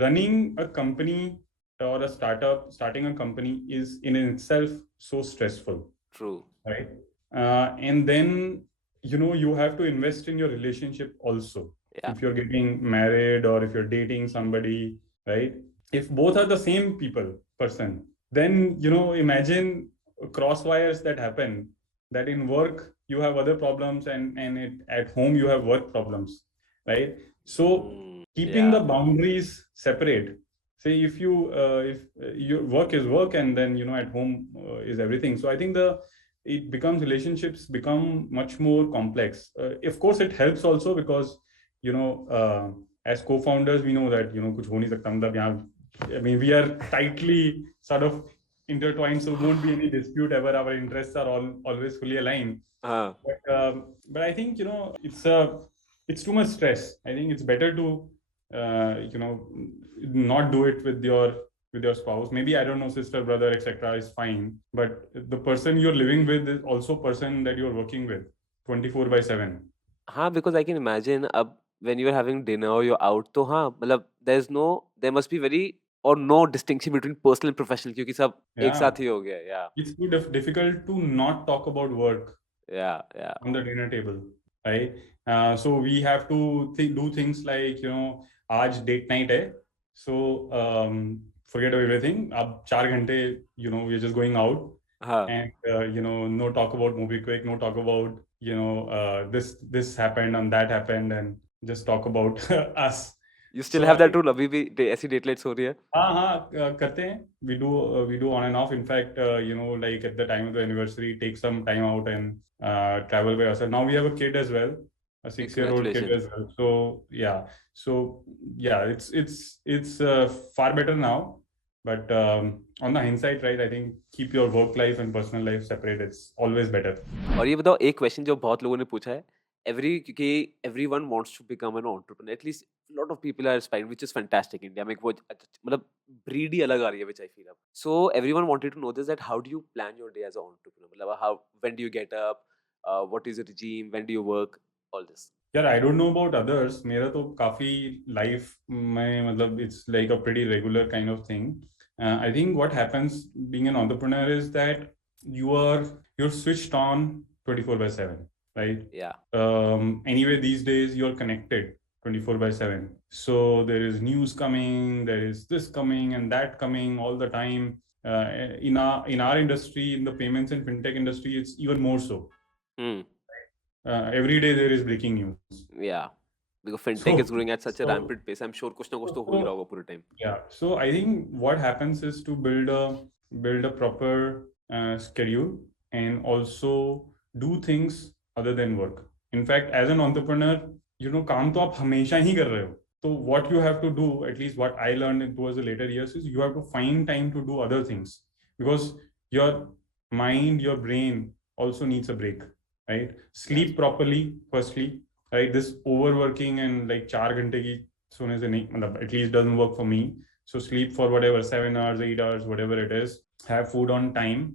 running a company or a startup, starting a company is in itself so stressful. True. Right? And then you have to invest in your relationship also. Yeah. If you're getting married or if you're dating somebody, right? If both are the same person, then imagine crosswires that happen, that in work you have other problems and at home you have work problems, right? So keeping the boundaries separate. Say if your work is work and then at home is everything. So I think relationships become much more complex. Of course it helps also because as co-founders we know that kuch ho nahi sakta matlab yahan I mean we are tightly sort of intertwined so won't be any dispute ever, our interests are always fully aligned. But I think it's too much stress. I think it's better to not do it with your spouse. Maybe I don't know, sister, brother, etc. is fine, but the person you're living with is also a person that you're working with 24/7. हाँ because I can imagine अब when you are having dinner or you're out तो हाँ मतलब there must be very or no distinction between personal and professional क्योंकि सब एक साथ ही हो गया yeah. It's too difficult to not talk about work yeah on the dinner table, right? So we have to do things like आज date night है, so forget everything. अब 4 घंटे we're just going out and no talk about MobiQuick, no talk about this happened and that happened and just talk about us. You still have that rule? अभी भी ऐसी date nights हो रही है? हाँ करते हैं. We do on and off. In fact, like at the time of the anniversary, take some time out and travel by ourselves. Now we have a kid as well, a 6-year-old kid as well. So yeah, it's far better now. But on the hindsight, right, I think keep your work life and personal life separate. It's always better. और ये बताओ, एक question जो बहुत लोगों ने पूछा है, क्योंकि everyone wants to become an entrepreneur, at least lot of people are aspiring, which is fantastic. India में एक वो मतलब ब्रीड ही अलग आ रही है, व्हिच आई फील. अब so everyone wanted to know this, that how do you plan your day as a entrepreneur, मतलब how, when do you get up, what is your regime, when do you work, all this. यार I don't know about others, मेरा तो काफी life में मतलब it's like a pretty regular kind of thing. I think what happens being an entrepreneur is that you're switched on 24/7, right? Yeah. Anyway, these days you're connected 24/7. So there is news coming, there is this coming and that coming all the time. In our industry, in the payments and fintech industry, it's even more so. Every day there is breaking news. Yeah. Because fintech is growing at such a rampant pace. I'm sure कुछ ना कुछ तो हो ही रहा होगा पूरे time. Yeah. So I think what happens is to build a proper schedule and also do things other than work. In fact, as an entrepreneur, काम तो आप हमेशा ही कर रहे हो. So what you have to do, at least what I learned towards the later years, is you have to find time to do other things, because your mind, your brain also needs a break, right? Sleep properly, firstly. Right, this overworking and like 4 घंटे की सोने से नहीं, मतलब at least doesn't work for me. So sleep for whatever 7 hours, 8 hours, whatever it is. Have food on time.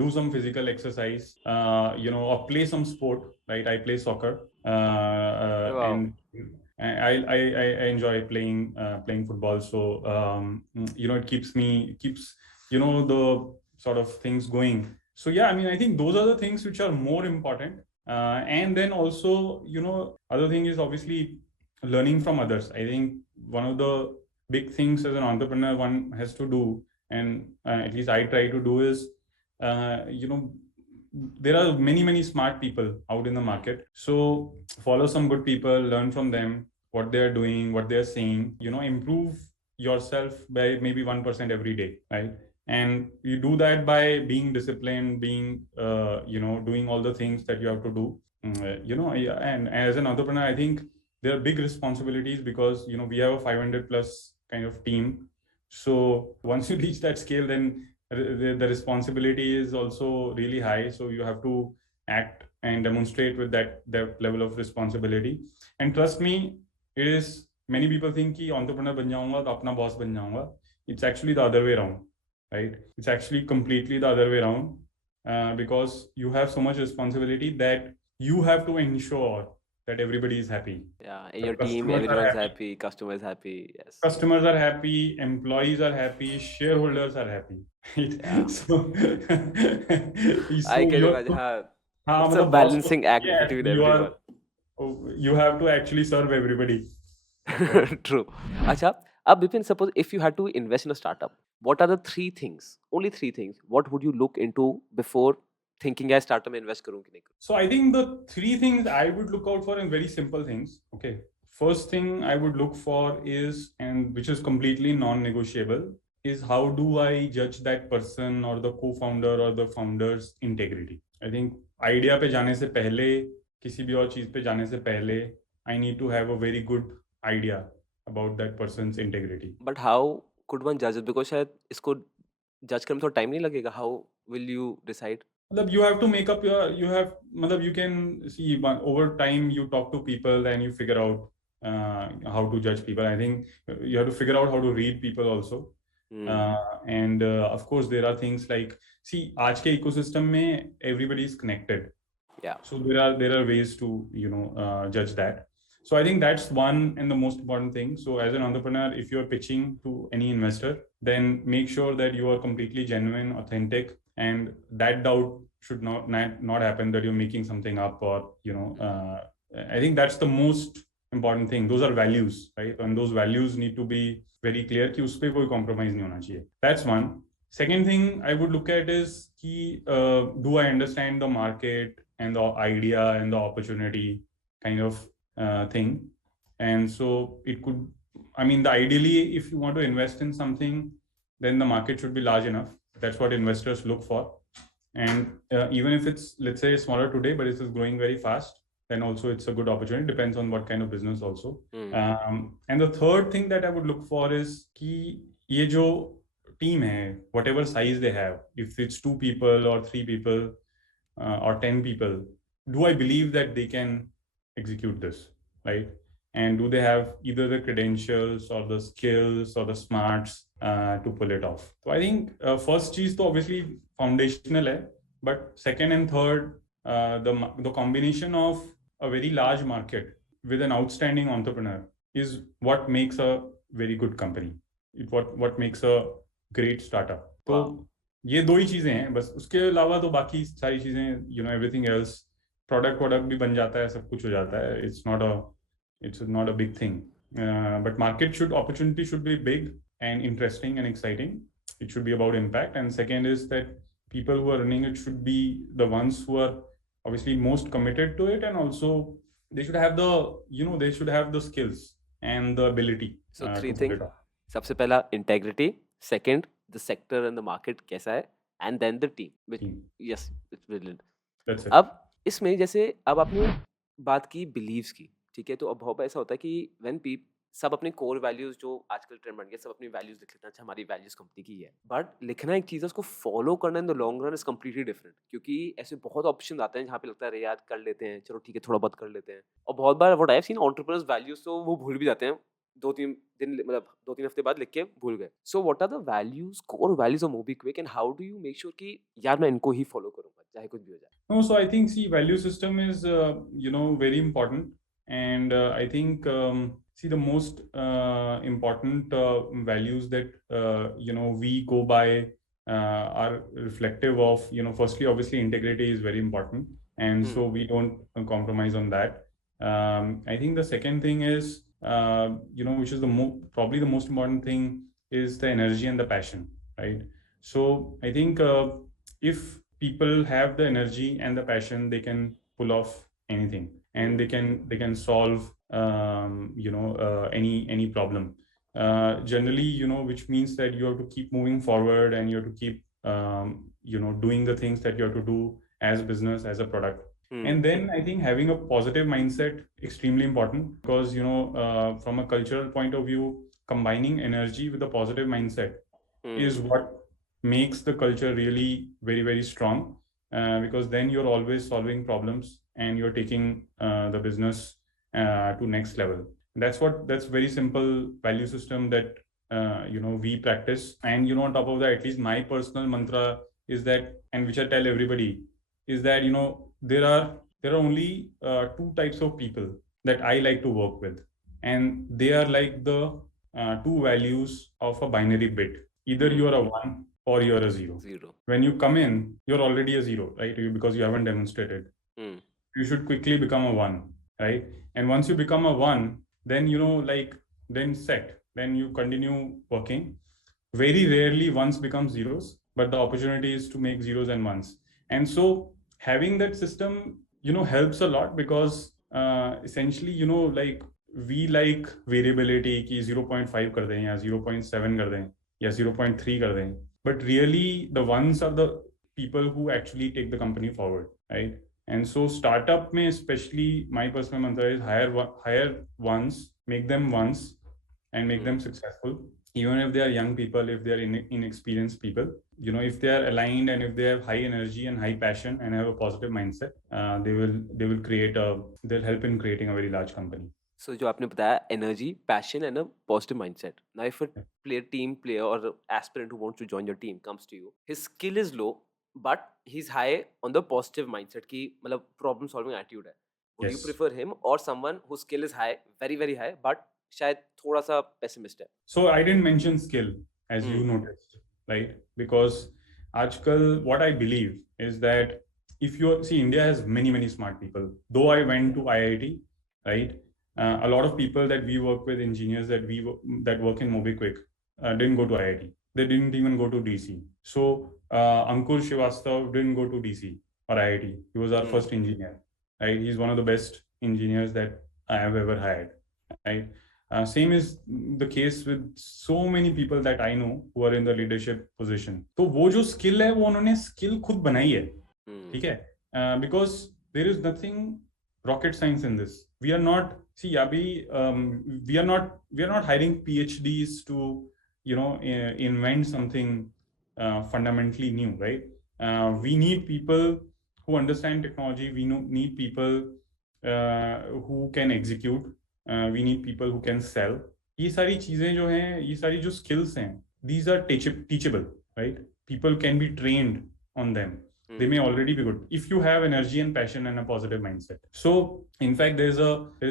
Do some physical exercise. Or play some sport. Right, I play soccer. Wow. And I enjoy playing football. So it keeps the sort of things going. So yeah, I mean, I think those are the things which are more important. And then also, other thing is obviously learning from others. I think one of the big things as an entrepreneur one has to do, and at least I try to do, is, there are many smart people out in the market. So follow some good people, learn from them, what they are doing, what they are saying, improve yourself by maybe 1% every day, right? And you do that by being disciplined, being doing all the things that you have to do. And as an entrepreneur, I think there are big responsibilities, because we have a 500 plus kind of team. So once you reach that scale, then the responsibility is also really high. So you have to act and demonstrate with that level of responsibility. And trust me, it is, many people think कि entrepreneur बन जाऊंगा तो अपना boss बन जाऊंगा. It's actually the other way around. Right? It's actually completely the other way around, because you have so much responsibility that you have to ensure that everybody is happy. Yeah, in your team, everyone's happy, customers happy. Yes. Customers are happy, employees are happy, shareholders are happy. Right? Yeah. So I can imagine. It's a balancing act between everyone. You have to actually serve everybody. True. Acha, Bipin, suppose if you had to invest in a startup, what are the 3 things, only 3 things, what would you look into before thinking I startup में invest करूँ कि नहीं करूँ? So I think the 3 things I would look out for, in very simple things. Okay. First thing I would look for is, and which is completely non-negotiable, is how do I judge that person or the co-founder or the founder's integrity. I think idea पे जाने से पहले, किसी भी और चीज पे जाने से पहले, I need to have a very good idea about that person's integrity. But how could one judge it? Because शायद इसको judge करने में थोड़ा time नहीं लगेगा. How will you decide? You have to make up you can see, over time you talk to people and you figure out how to judge people. I think you have to figure out how to read people also. And of course there are things like, see, आज के ecosystem में everybody is connected. Yeah. So there are ways to judge that. So I think that's one and the most important thing. So as an entrepreneur, if you're pitching to any investor, then make sure that you are completely genuine, authentic, and that doubt should not happen that you're making something up, or I think that's the most important thing. Those are values, right? And those values need to be very clear कि उस पे कोई compromise नहीं होना चाहिए. That's one. Second thing I would look at is do I understand the market and the idea and the opportunity kind of thing. And so it could, I mean, ideally, if you want to invest in something, then the market should be large enough. That's what investors look for. And even if it's, let's say, smaller today, but it is growing very fast, then also it's a good opportunity. Depends on what kind of business also. Hmm. And the third thing that I would look for is कि ये जो team है, whatever size they have, if it's 2 people or 3 people or 10 people, do I believe that they can execute this, right? And do they have either the credentials or the skills or the smarts to pull it off? So I think first cheese तो obviously foundational है, but second and third, the combination of a very large market with an outstanding entrepreneur is what makes a very good company. What makes a great startup. तो Wow. ये दो ही चीजें हैं बस, उसके अलावा तो बाकी सारी चीजें एवरीथिंग एल्स प्रोडक्ट भी बन जाता है, सब कुछ हो जाता है. It's not a big thing, but market should opportunity should be big and interesting and exciting. It should be about impact, and second is that people who are running it should be the ones who are obviously most committed to it, and also they should have the skills and the ability So to three pull things. it off. सबसे पहला integrity, second the sector and the market कैसा है, and then the team. Which Team. yes, it's brilliant. That's it. अब इसमें जैसे अब आपने बात की बिलीव्स की, ठीक है, तो अब बहुत बार ऐसा होता है कि व्हेन सब अपने कोर वैल्यूज जो आजकल ट्रेंड बन गया, सब अपनी वैल्यूज लिख लेते हैं, अच्छा हमारी वैल्यूज कंपनी की है, बट लिखना एक चीज़ है, उसको फॉलो करना in the long run is completely different, क्योंकि ऐसे बहुत ऑप्शन आते हैं जहाँ पे लगता है अरे यार कर लेते हैं, चलो ठीक है थोड़ा बहुत कर लेते हैं, और बहुत बार what I have seen entrepreneurs values तो वो भूल भी जाते हैं, 2-3 दिन मतलब 2-3 हफ्ते बाद लिख के भूल गए. So what are the values, core values of MobiKwik, and how do you make sure कि यार मैं इनको ही फॉलो करूंगा चाहे कुछ भी हो जाए? No, so I think value system is very important, and I think the most important values that we go by are reflective of firstly obviously integrity is very important, and so we don't compromise on that. I think the second thing is which is probably the most important thing is the energy and the passion, right? So I think if people have the energy and the passion, they can pull off anything, and they can solve any problem. Generally, which means that you have to keep moving forward, and you have to keep doing the things that you have to do as business, as a product. And then I think having a positive mindset extremely important, because from a cultural point of view, combining energy with a positive mindset is what makes the culture really very, very strong, because then you're always solving problems and you're taking the business to next level. That's very simple value system that we practice. And on top of that, at least my personal mantra is that, and which I tell everybody, is that there are only two types of people that I like to work with, and they are like the two values of a binary bit. Either you are a 1 or you're a 0. When you come in, you're already a 0, right? Because you haven't demonstrated. You should quickly become a 1, right? And once you become a 1, then then you continue working. Very rarely ones become zeros, but the opportunity is to make zeros and ones. And so having that system helps a lot, because essentially we like variability ki 0.5 कर दें या 0.7 कर दें या 0.3 कर दें, but really the ones are the people who actually take the company forward, right? And so startup mein especially, my personal mantra is hire ones, make them ones, and make them successful. Even if they are young people, if they are inexperienced people, if they are aligned and if they have high energy and high passion and have a positive mindset, they'll help in creating a very large company. So जो आपने बताया energy, passion and a positive mindset. Now if a team player or aspirant who wants to join your team comes to you, his skill is low, but he's high on the positive mindset की मतलब problem solving attitude है. Would you prefer him or someone whose skill is high, very very high, but शायद थोड़ा सा pessimist है? So I didn't mention skill, as you noticed, right? Because आजकल what I believe is that if you see, India has many smart people. Though I went to IIT, right? A lot of people that we work with, engineers that work in MobiKwik, didn't go to IIT. They didn't even go to DC. So Ankur Srivastav didn't go to DC or IIT. He was our first engineer, right? He's one of the best engineers that I have ever hired, right? Same is the case with so many people that I know who are in the leadership position. तो वो जो skill है वो उन्होंने skill खुद बनाई है, ठीक है? Because there is nothing rocket science in this. We are not, see, Abhi, we are not hiring PhDs to, invent something fundamentally new, right? We need people who understand technology. We need people who can execute. We need people who can sell. ये सारी चीजें जो हैं, ये सारी जो skills हैं, these are teachable, right? People can be trained on them. They may already be good if you have energy and passion and a positive mindset. So in fact, there's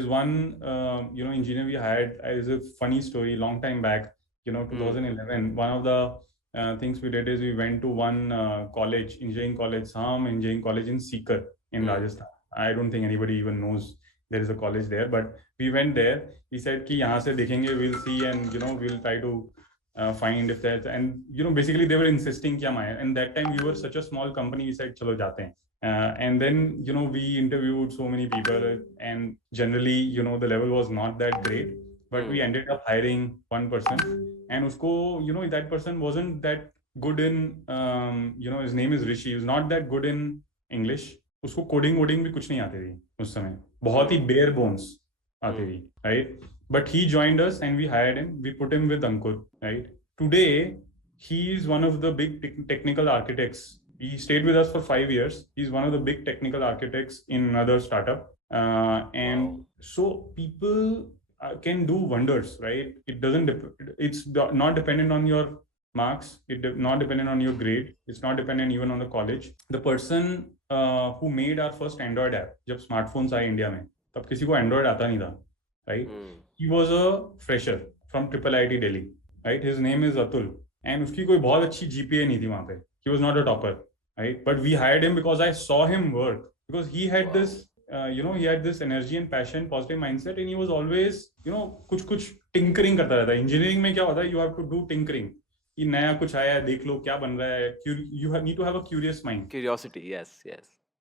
one engineer we hired. Is a funny story. Long time back, 2011, one of the things we did is we went to one college, engineering college, some engineering college in Sikar in Rajasthan. I don't think anybody even knows there is a college there, but we went there. We said कि यहाँ से देखेंगे, we'll see, and we'll try to find if that, and basically they were insisting कि हम आए, and that time we were such a small company. We said चलो जाते हैं. And then we interviewed so many people, and generally the level was not that great, but we ended up hiring one person, and usko that person wasn't that good in his name is Rishi. He was not that good in English. उसको coding वोडिंग भी कुछ नहीं आती थी उस समय, बहुत ही bare bones आती थी, right? But he joined us and we hired him. We put him with Ankur, right? Today, he is one of the big technical architects. He stayed with us for 5 years. He's one of the big technical architects in another startup. And so people can do wonders, right? It's not dependent on your marks. It's not dependent on your grade. It's not dependent even on the college. The person who made our first Android app, जब smartphones आए India में, तब किसी को Android आता नहीं था, right? He was a fresher from IIIT Delhi, right? His name is Atul, and उसकी कोई बहुत अच्छी GPA नहीं थी वहाँ पे. He was not a topper, right? But we hired him because I saw him work, because he had this, he had this energy and passion, positive mindset, and he was always, कुछ tinkering करता रहता है. Engineering में क्या होता है? You have to do tinkering. कि नया कुछ आया है, देख लो क्या बन रहा है. You need to have a curious mind. Curiosity, yes.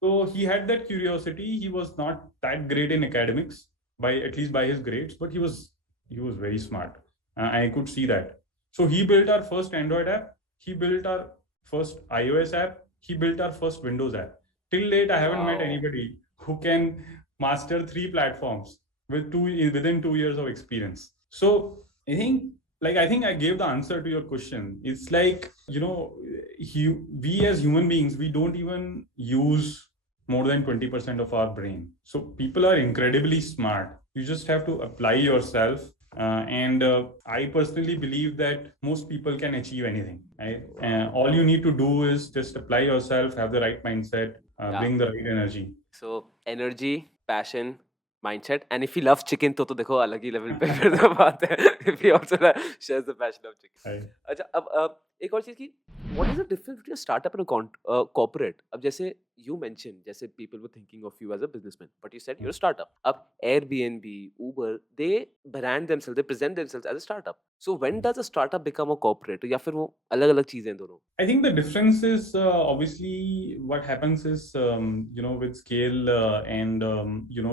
So he had that curiosity. He was not that great in academics, at least by his grades, but he was very smart. I could see that. So he built our first Android app. He built our first iOS app. He built our first Windows app. Till date, I haven't met anybody who can master 3 platforms within 2 years of experience. So I think I gave the answer to your question. It's like, we as human beings, we don't even use more than 20% of our brain. So people are incredibly smart. You just have to apply yourself. And I personally believe that most people can achieve anything, right? All you need to do is just apply yourself, have the right mindset, bring the right energy. So energy, passion, mindset, and if he loves chicken तो देखो अलग ही level पे फिर तो बात है. If he also shares the passion of chicken. Right. अच्छा, अब एक और चीज की, what is the difference between a startup and a corporate? अब जैसे you mentioned, जैसे people were thinking of you as a businessman, but you said you're a startup. अब Airbnb, Uber, they brand themselves, they present themselves as a startup. So when does a startup become a corporate? या फिर वो अलग-अलग चीजें हैं दोनों? I think the difference is obviously what happens is with scale and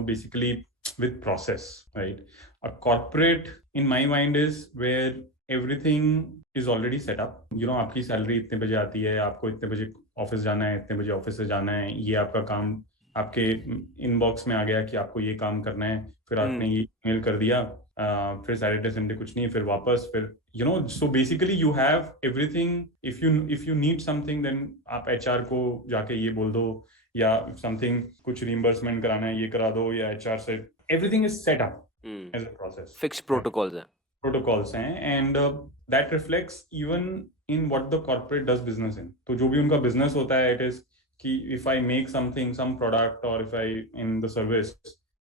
basically with process, right? A corporate in my mind is where everything is already set up. आपकी salary इतने बजे आती है, आपको इतने बजे ऑफिस जाना है, इतने बजे ऑफिस से जाना है, ये आपका काम आपके इनबॉक्स में आ गया कि आपको ये काम करना है, फिर आपने ये ईमेल कर दिया, फिर सैटरडे संडे कुछ नहीं, फिर वापस, फिर so basically you have everything. If you need something, then आप एचआर को जाके ये बोल दो, या समथिंग कुछ रिइंबर्समेंट कराना है, ये करा दो, या एचआर से everything is set up as a process. Fixed protocols हैं. Protocols हैं, and that reflects even in what the corporate does business in. तो जो भी उनका business होता है, it is कि if I make something, some product, or if I in the service,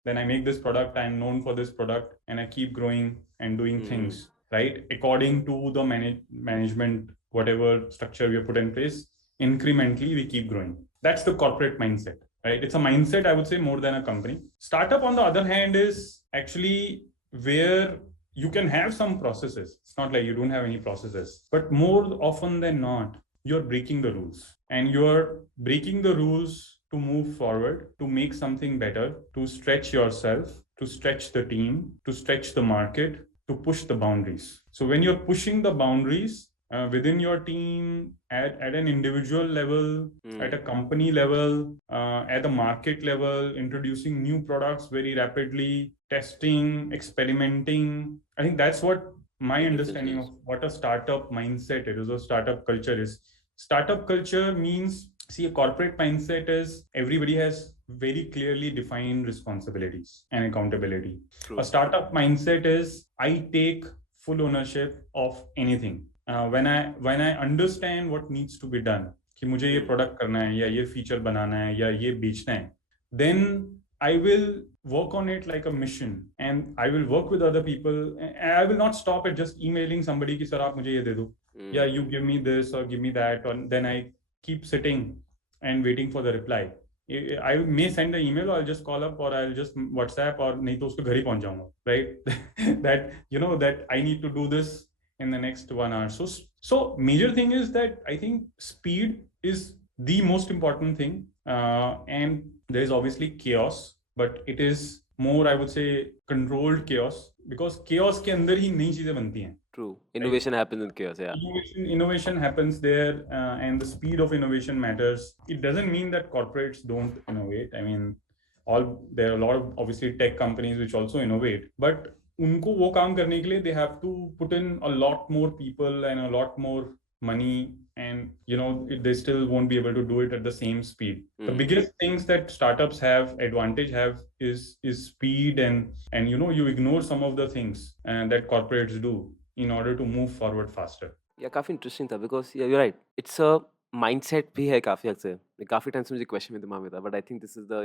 then I make this product, I'm known for this product, and I keep growing and doing things, right? According to the management, whatever structure we have put in place, incrementally we keep growing. That's the corporate mindset, right? It's a mindset, I would say, more than a company. Startup, on the other hand, is actually where you can have some processes. It's not like you don't have any processes, but more often than not, you're breaking the rules, and you're breaking the rules to move forward, to make something better, to stretch yourself, to stretch the team, to stretch the market, to push the boundaries. So when you're pushing the boundaries, within your team, at an individual level, at a company level, at the market level, introducing new products very rapidly, testing, experimenting. I think that's what my understanding of what a startup mindset is, or startup culture is. Startup culture means, see, a corporate mindset is everybody has very clearly defined responsibilities and accountability. True. A startup mindset is I take full ownership of anything. When I understand what needs to be done, कि मुझे ये product करना है या ये feature बनाना है या ये बेचना है, then I will work on it like a mission, and I will work with other people. And I will not stop at just emailing somebody कि सर आप मुझे ये दे दो, yeah, you give me this or give me that, or then I keep sitting and waiting for the reply. I may send an email, or I'll just call up, or I'll just WhatsApp, or नहीं तो उसके घर ही पहुंच जाऊंगा, right? That you know that I need to do this in the next 1 hour. So major thing is that I think speed is the most important thing, and there is obviously chaos, but it is more, I would say, controlled chaos, because chaos के अंदर ही नई चीजें बनती हैं. True. Innovation happens in chaos. Yeah. Innovation happens there, and the speed of innovation matters. It doesn't mean that corporates don't innovate. I mean, there are a lot of obviously tech companies which also innovate, but उनको वो काम करने के लिए they have to put in a lot more people and a lot more money, and you know they still won't be able to do it at the same speed. The biggest things that startups have is speed, and you know you ignore some of the things that corporates do in order to move forward faster. Yeah, काफी interesting था because yeah, you're right. It's a mindset भी है काफी हद से. काफी time से मुझे question में दिमाग में था, but I think this is the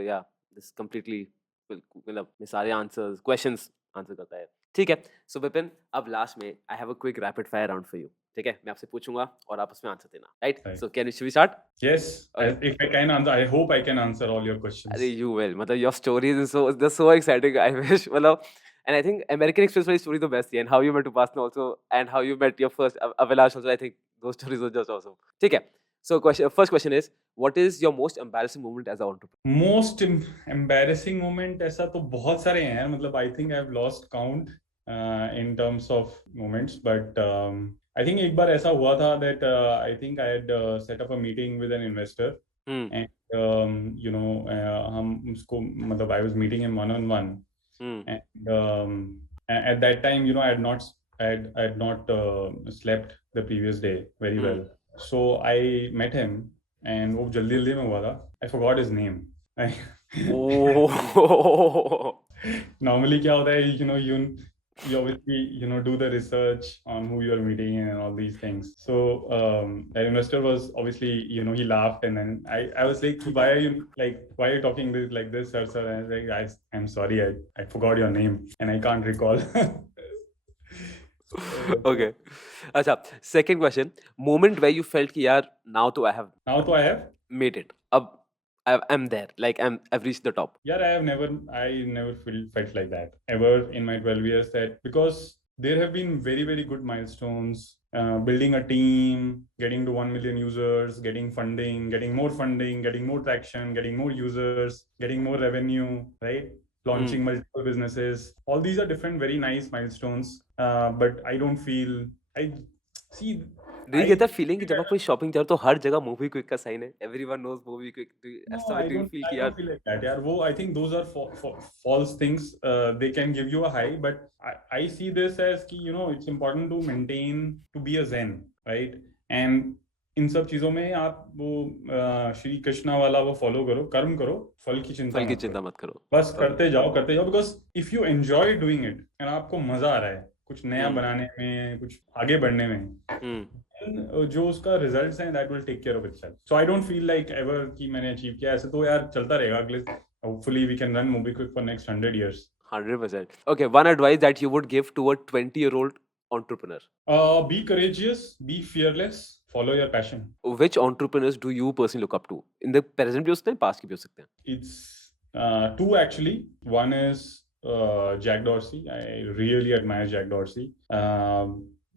this completely मतलब मैं सारे answers questions answer करता है. ठीक है. So विपिन, अब last में I have a quick rapid fire round for you. ठीक है, मैं आपसे पूछूंगा और आप उसमें आंसर देना, right? So should we start? Yes. If I can answer, I hope I can answer all your questions. अरे you will. मतलब your stories is they're so exciting. I wish मतलब. And I think American Express वाली story the best थी, and how you met Upasna also, and how you met your first Avilash also. I think those stories were just awesome. ठीक है. So first question is, what is your most embarrassing moment as an entrepreneur? Most embarrassing moment ऐसा तो बहुत सारे हैं, मतलब I think I've lost count in terms of moments, but I think एक बार ऐसा हुआ था that I think I had set up a meeting with an investor, and you know हम उसको मतलब I was meeting him one-on-one, and at that time you know I had not slept the previous day very well, so I met him, and वो जल्दी जल्दी में हुआ था. I forgot his name. Oh. Normally क्या होता है, you know, you obviously you know do the research on who you're meeting and all these things. So that investor was obviously, you know, he laughed, and then I was like, why are you talking like this, sir? And I was like, I'm sorry, I forgot your name and I can't recall. Okay. अच्छा, second question, moment where you felt कि यार now to I have made it. अब I'm there, like I've reached the top. Yeah, I never felt like that ever in my 12 years, that because there have been very, very good milestones, building a team, getting to 1 million users, getting funding, getting more traction, getting more users, getting more revenue, right? Launching multiple businesses. All these are different, very nice milestones. But I don't feel, Do you get that feeling कि जब आप कोई shopping जाओ तो हर जगह movie quick का sign है? Everyone knows movie quick. No, I don't feel like that. यार, वो I think those are false things. They can give you a high, but I see this as कि you know it's important to maintain, to be a zen, right? And इन सब चीजों में आप वो श्री कृष्णा वाला वो फॉलो करो, कर्म करो, फल की चिंता मत करो. बस करते जाओ, because if you enjoy doing it and आपको मजा आ रहा है कुछ नया बनाने में, कुछ आगे बढ़ने में, जो उसका रिजल्ट्स हैं that will take care of itself. So I don't feel like ever कि मैंने अचीव किया. ऐसे तो यार चलता रहेगा अगले, hopefully we can run MobiKwik for next 100 years. 100%. Okay, one advice that you would give to a 20-year-old entrepreneur. Be courageous, be fearless, follow your passion. Which entrepreneurs do you personally look up to? In the present भी हो सकते हैं, past की भी हो सकते हैं. It's two actually. One is Jack Dorsey. I really admire Jack Dorsey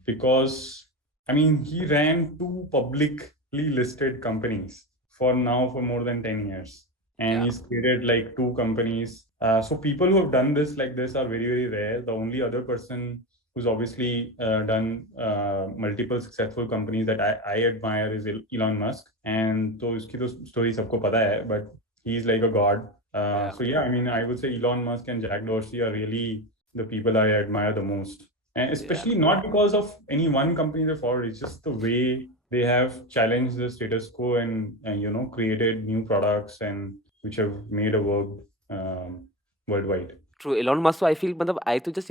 because I mean, he ran 2 publicly listed companies for more than 10 years. And he's created like 2 companies. So people who have done this like this are very, very rare. The only other person who's obviously done multiple successful companies that I admire is Elon Musk. And तो उसकी तो story सबको पता है, but he's like a god. So yeah, I mean, I would say Elon Musk and Jack Dorsey are really the people I admire the most. And especially not because of any one company they followed, it's just the way they have challenged the status quo and you know, created new products and which have made a work worldwide. True. Elon Musk, so I feel, मतलब I तो just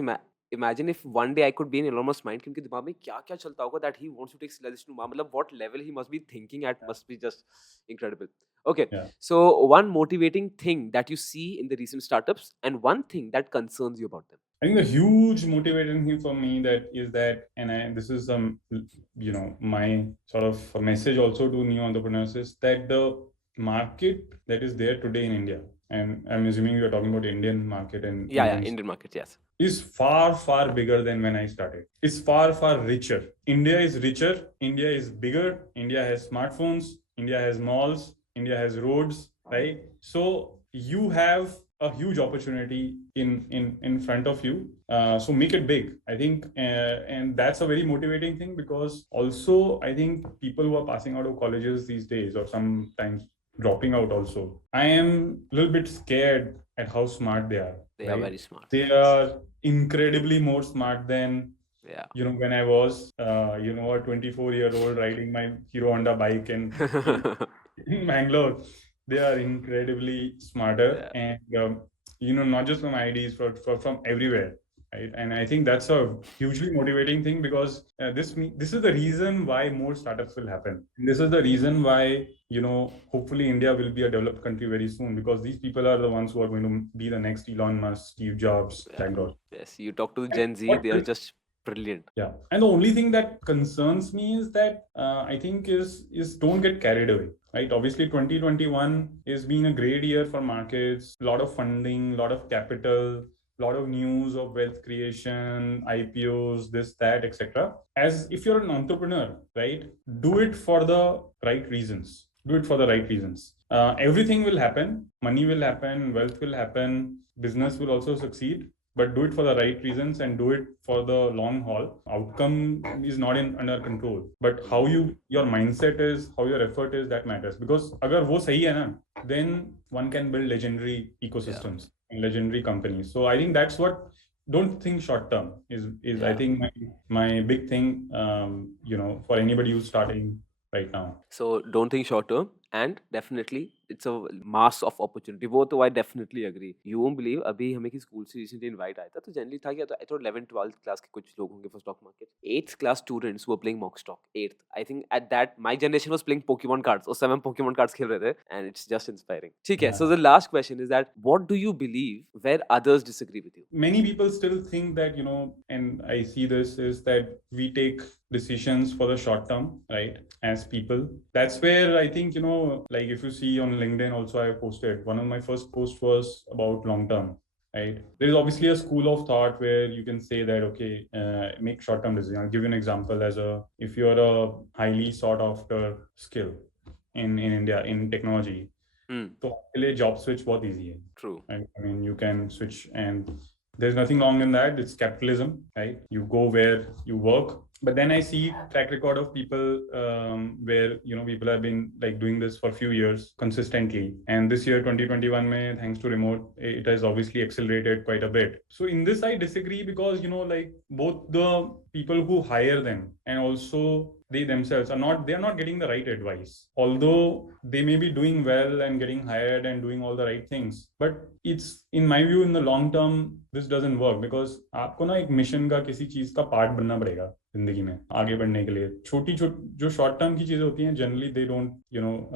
imagine if one day I could be in Elon Musk's mind, क्योंकि दिमाग में क्या क्या चलता होगा that he wants to take civilization to Mars, मतलब what level he must be thinking at must be just incredible. Okay, Yeah. so one motivating thing that you see in the recent startups and one thing that concerns you about them. I think the huge motivating thing for me this is you know, my sort of message also to new entrepreneurs is that the market that is there today in India, and I'm assuming you're talking about Indian market and Indian market, yes, is far, far bigger than when I started. It's far, far richer. India is richer. India is bigger. India has smartphones. India has malls. India has roads, right? So you have a huge opportunity in front of you. So make it big. I think, and that's a very motivating thing because also I think people who are passing out of colleges these days or sometimes dropping out also, I am a little bit scared at how smart they are. They are very smart. They are incredibly more smart than you know, when I was you know, a 24-year-old riding my Hero Honda bike in Bangalore. They are incredibly smarter and you know, not just from IDs, from everywhere. Right? And I think that's a hugely motivating thing because this is the reason why more startups will happen. And this is the reason why, you know, hopefully India will be a developed country very soon because these people are the ones who are going to be the next Elon Musk, Steve Jobs, Jack Dorsey. Yes, you talk to the Gen Z, they are just brilliant. Yeah, and the only thing that concerns me is that I think is don't get carried away. Right, obviously 2021 has been a great year for markets, a lot of funding, a lot of capital, a lot of news of wealth creation, IPOs, this, that, etc. As if you're an entrepreneur, right, do it for the right reasons. Do it for the right reasons. Everything will happen. Money will happen. Wealth will happen. Business will also succeed. But do it for the right reasons and do it for the long haul. Outcome is not under control. But how your mindset is, how your effort is, that matters. Because अगर वो सही है ना, then one can build legendary ecosystems and legendary companies. So I think that's what. Don't think short term is I think my big thing. You know, for anybody who's starting right now. So don't think short term, and definitely it's a mass of opportunity. वो तो I definitely agree. You won't believe, अभी हमें की school से recently invite आया था, तो generally था क्या, तो I thought 11th 12th class के कुछ लोग होंगे for stock market. 8th class students were playing mock stock. 8th, I think at that my generation was playing Pokemon cards. उस समय हम Pokemon cards खेल रहे थे, and it's just inspiring. ठीक है. So the last question is that what do you believe where others disagree with you? Many people still think that, you know, and I see this is that we take decisions for the short term, right? As people, that's where I think, you know, like if you see on LinkedIn also, I posted one of my first posts was about long term, right? There is obviously a school of thought where you can say that, okay, make short term decisions. I'll give you an example. If you're a highly sought after skill in India in technology, तो आपके लिए job switch बहुत easy है. True. I mean, you can switch and there's nothing wrong in that. It's capitalism, right? You go where you work. But then I see track record of people where, you know, people have been like doing this for a few years consistently. And this year, 2021, thanks to remote, it has obviously accelerated quite a bit. So in this, I disagree because, you know, like both the people who hire them and also they themselves are not getting the right advice. Although they may be doing well and getting hired and doing all the right things, but it's, in my view, in the long term, this doesn't work because आपको ना एक mission का किसी चीज का part बनना पड़ेगा जिंदगी में आगे बढ़ने के लिए. छोटी जो शॉर्ट टर्म की चीजें होती हैं, generally they don't, you know,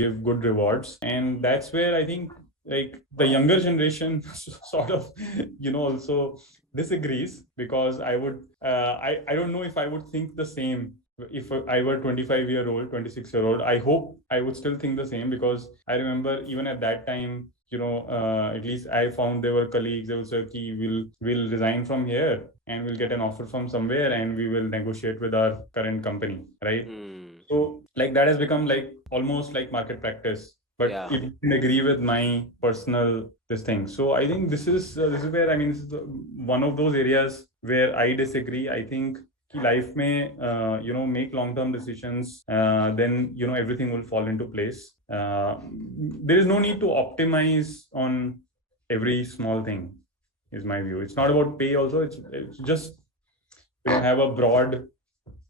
give good rewards, and that's where I think like the younger generation sort of, you know, also disagrees because I would I don't know if I would think the same if I were 25-year-old, 26-year-old. I hope I would still think the same because I remember even at that time, you know, at least I found there were colleagues that would say, okay, we'll resign from here and we'll get an offer from somewhere and we will negotiate with our current company, right? So like that has become like almost like market practice but Yeah. it didn't agree with my personal this thing. So I think this is where, I mean, this is one of those areas where I disagree. I think कि life में make long term decisions, then everything will fall into place. There is no need to optimize on every small thing, is my view. It's not about pay also. It's just have a broad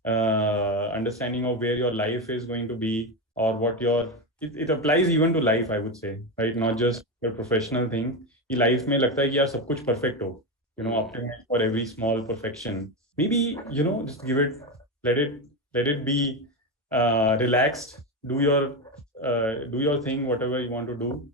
understanding of where your life is going to be, or what your it applies even to life, I would say, right? Not just your professional thing. कि life में लगता है कि यार सब कुछ perfect हो, optimize for every small perfection. Maybe just give it, let it be relaxed. Do your thing, whatever you want to do.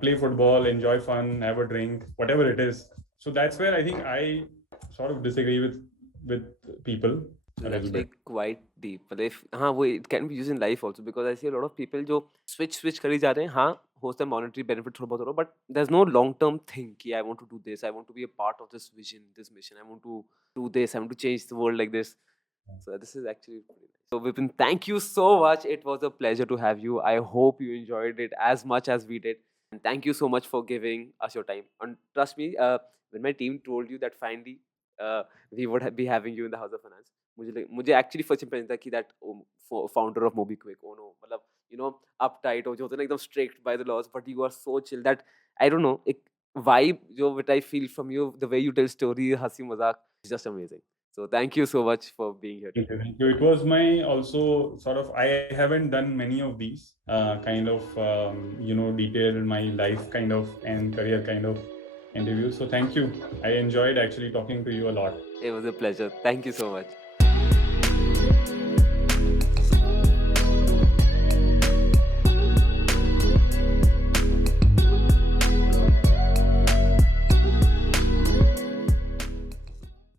Play football, enjoy fun, have a drink, whatever it is. So that's where I think I sort of disagree with people a That's little bit. like quite deep. But if हाँ वो it can be used in life also, because I see a lot of people जो switch करी जा रहे हैं. हाँ हो सकता है monetary benefit थोड़ा बहुत हो रहा, but there's no long term thing कि I want to do this, I want to be a part of this vision, this mission, I want to do this, I want to change the world like this. So this is actually pretty nice. So Vipin, thank you so much. It was a pleasure to have you. I hope you enjoyed it as much as we did. And thank you so much for giving us your time. And trust me, when my team told you that finally we would be having you in the House of Finance, मुझे actually first impression था कि that founder of MobiKwik, oh no, मतलब uptight हो जो होता है ना एकदम strict by the laws, but you are so chill that I don't know, एक vibe जो what I feel from you, the way you tell story, हंसी मजाक, is just amazing. So thank you so much for being here. Thank you. It was my also sort of, I haven't done many of these kind of, detailed my life kind of and career kind of interviews. So thank you. I enjoyed actually talking to you a lot. It was a pleasure. Thank you so much.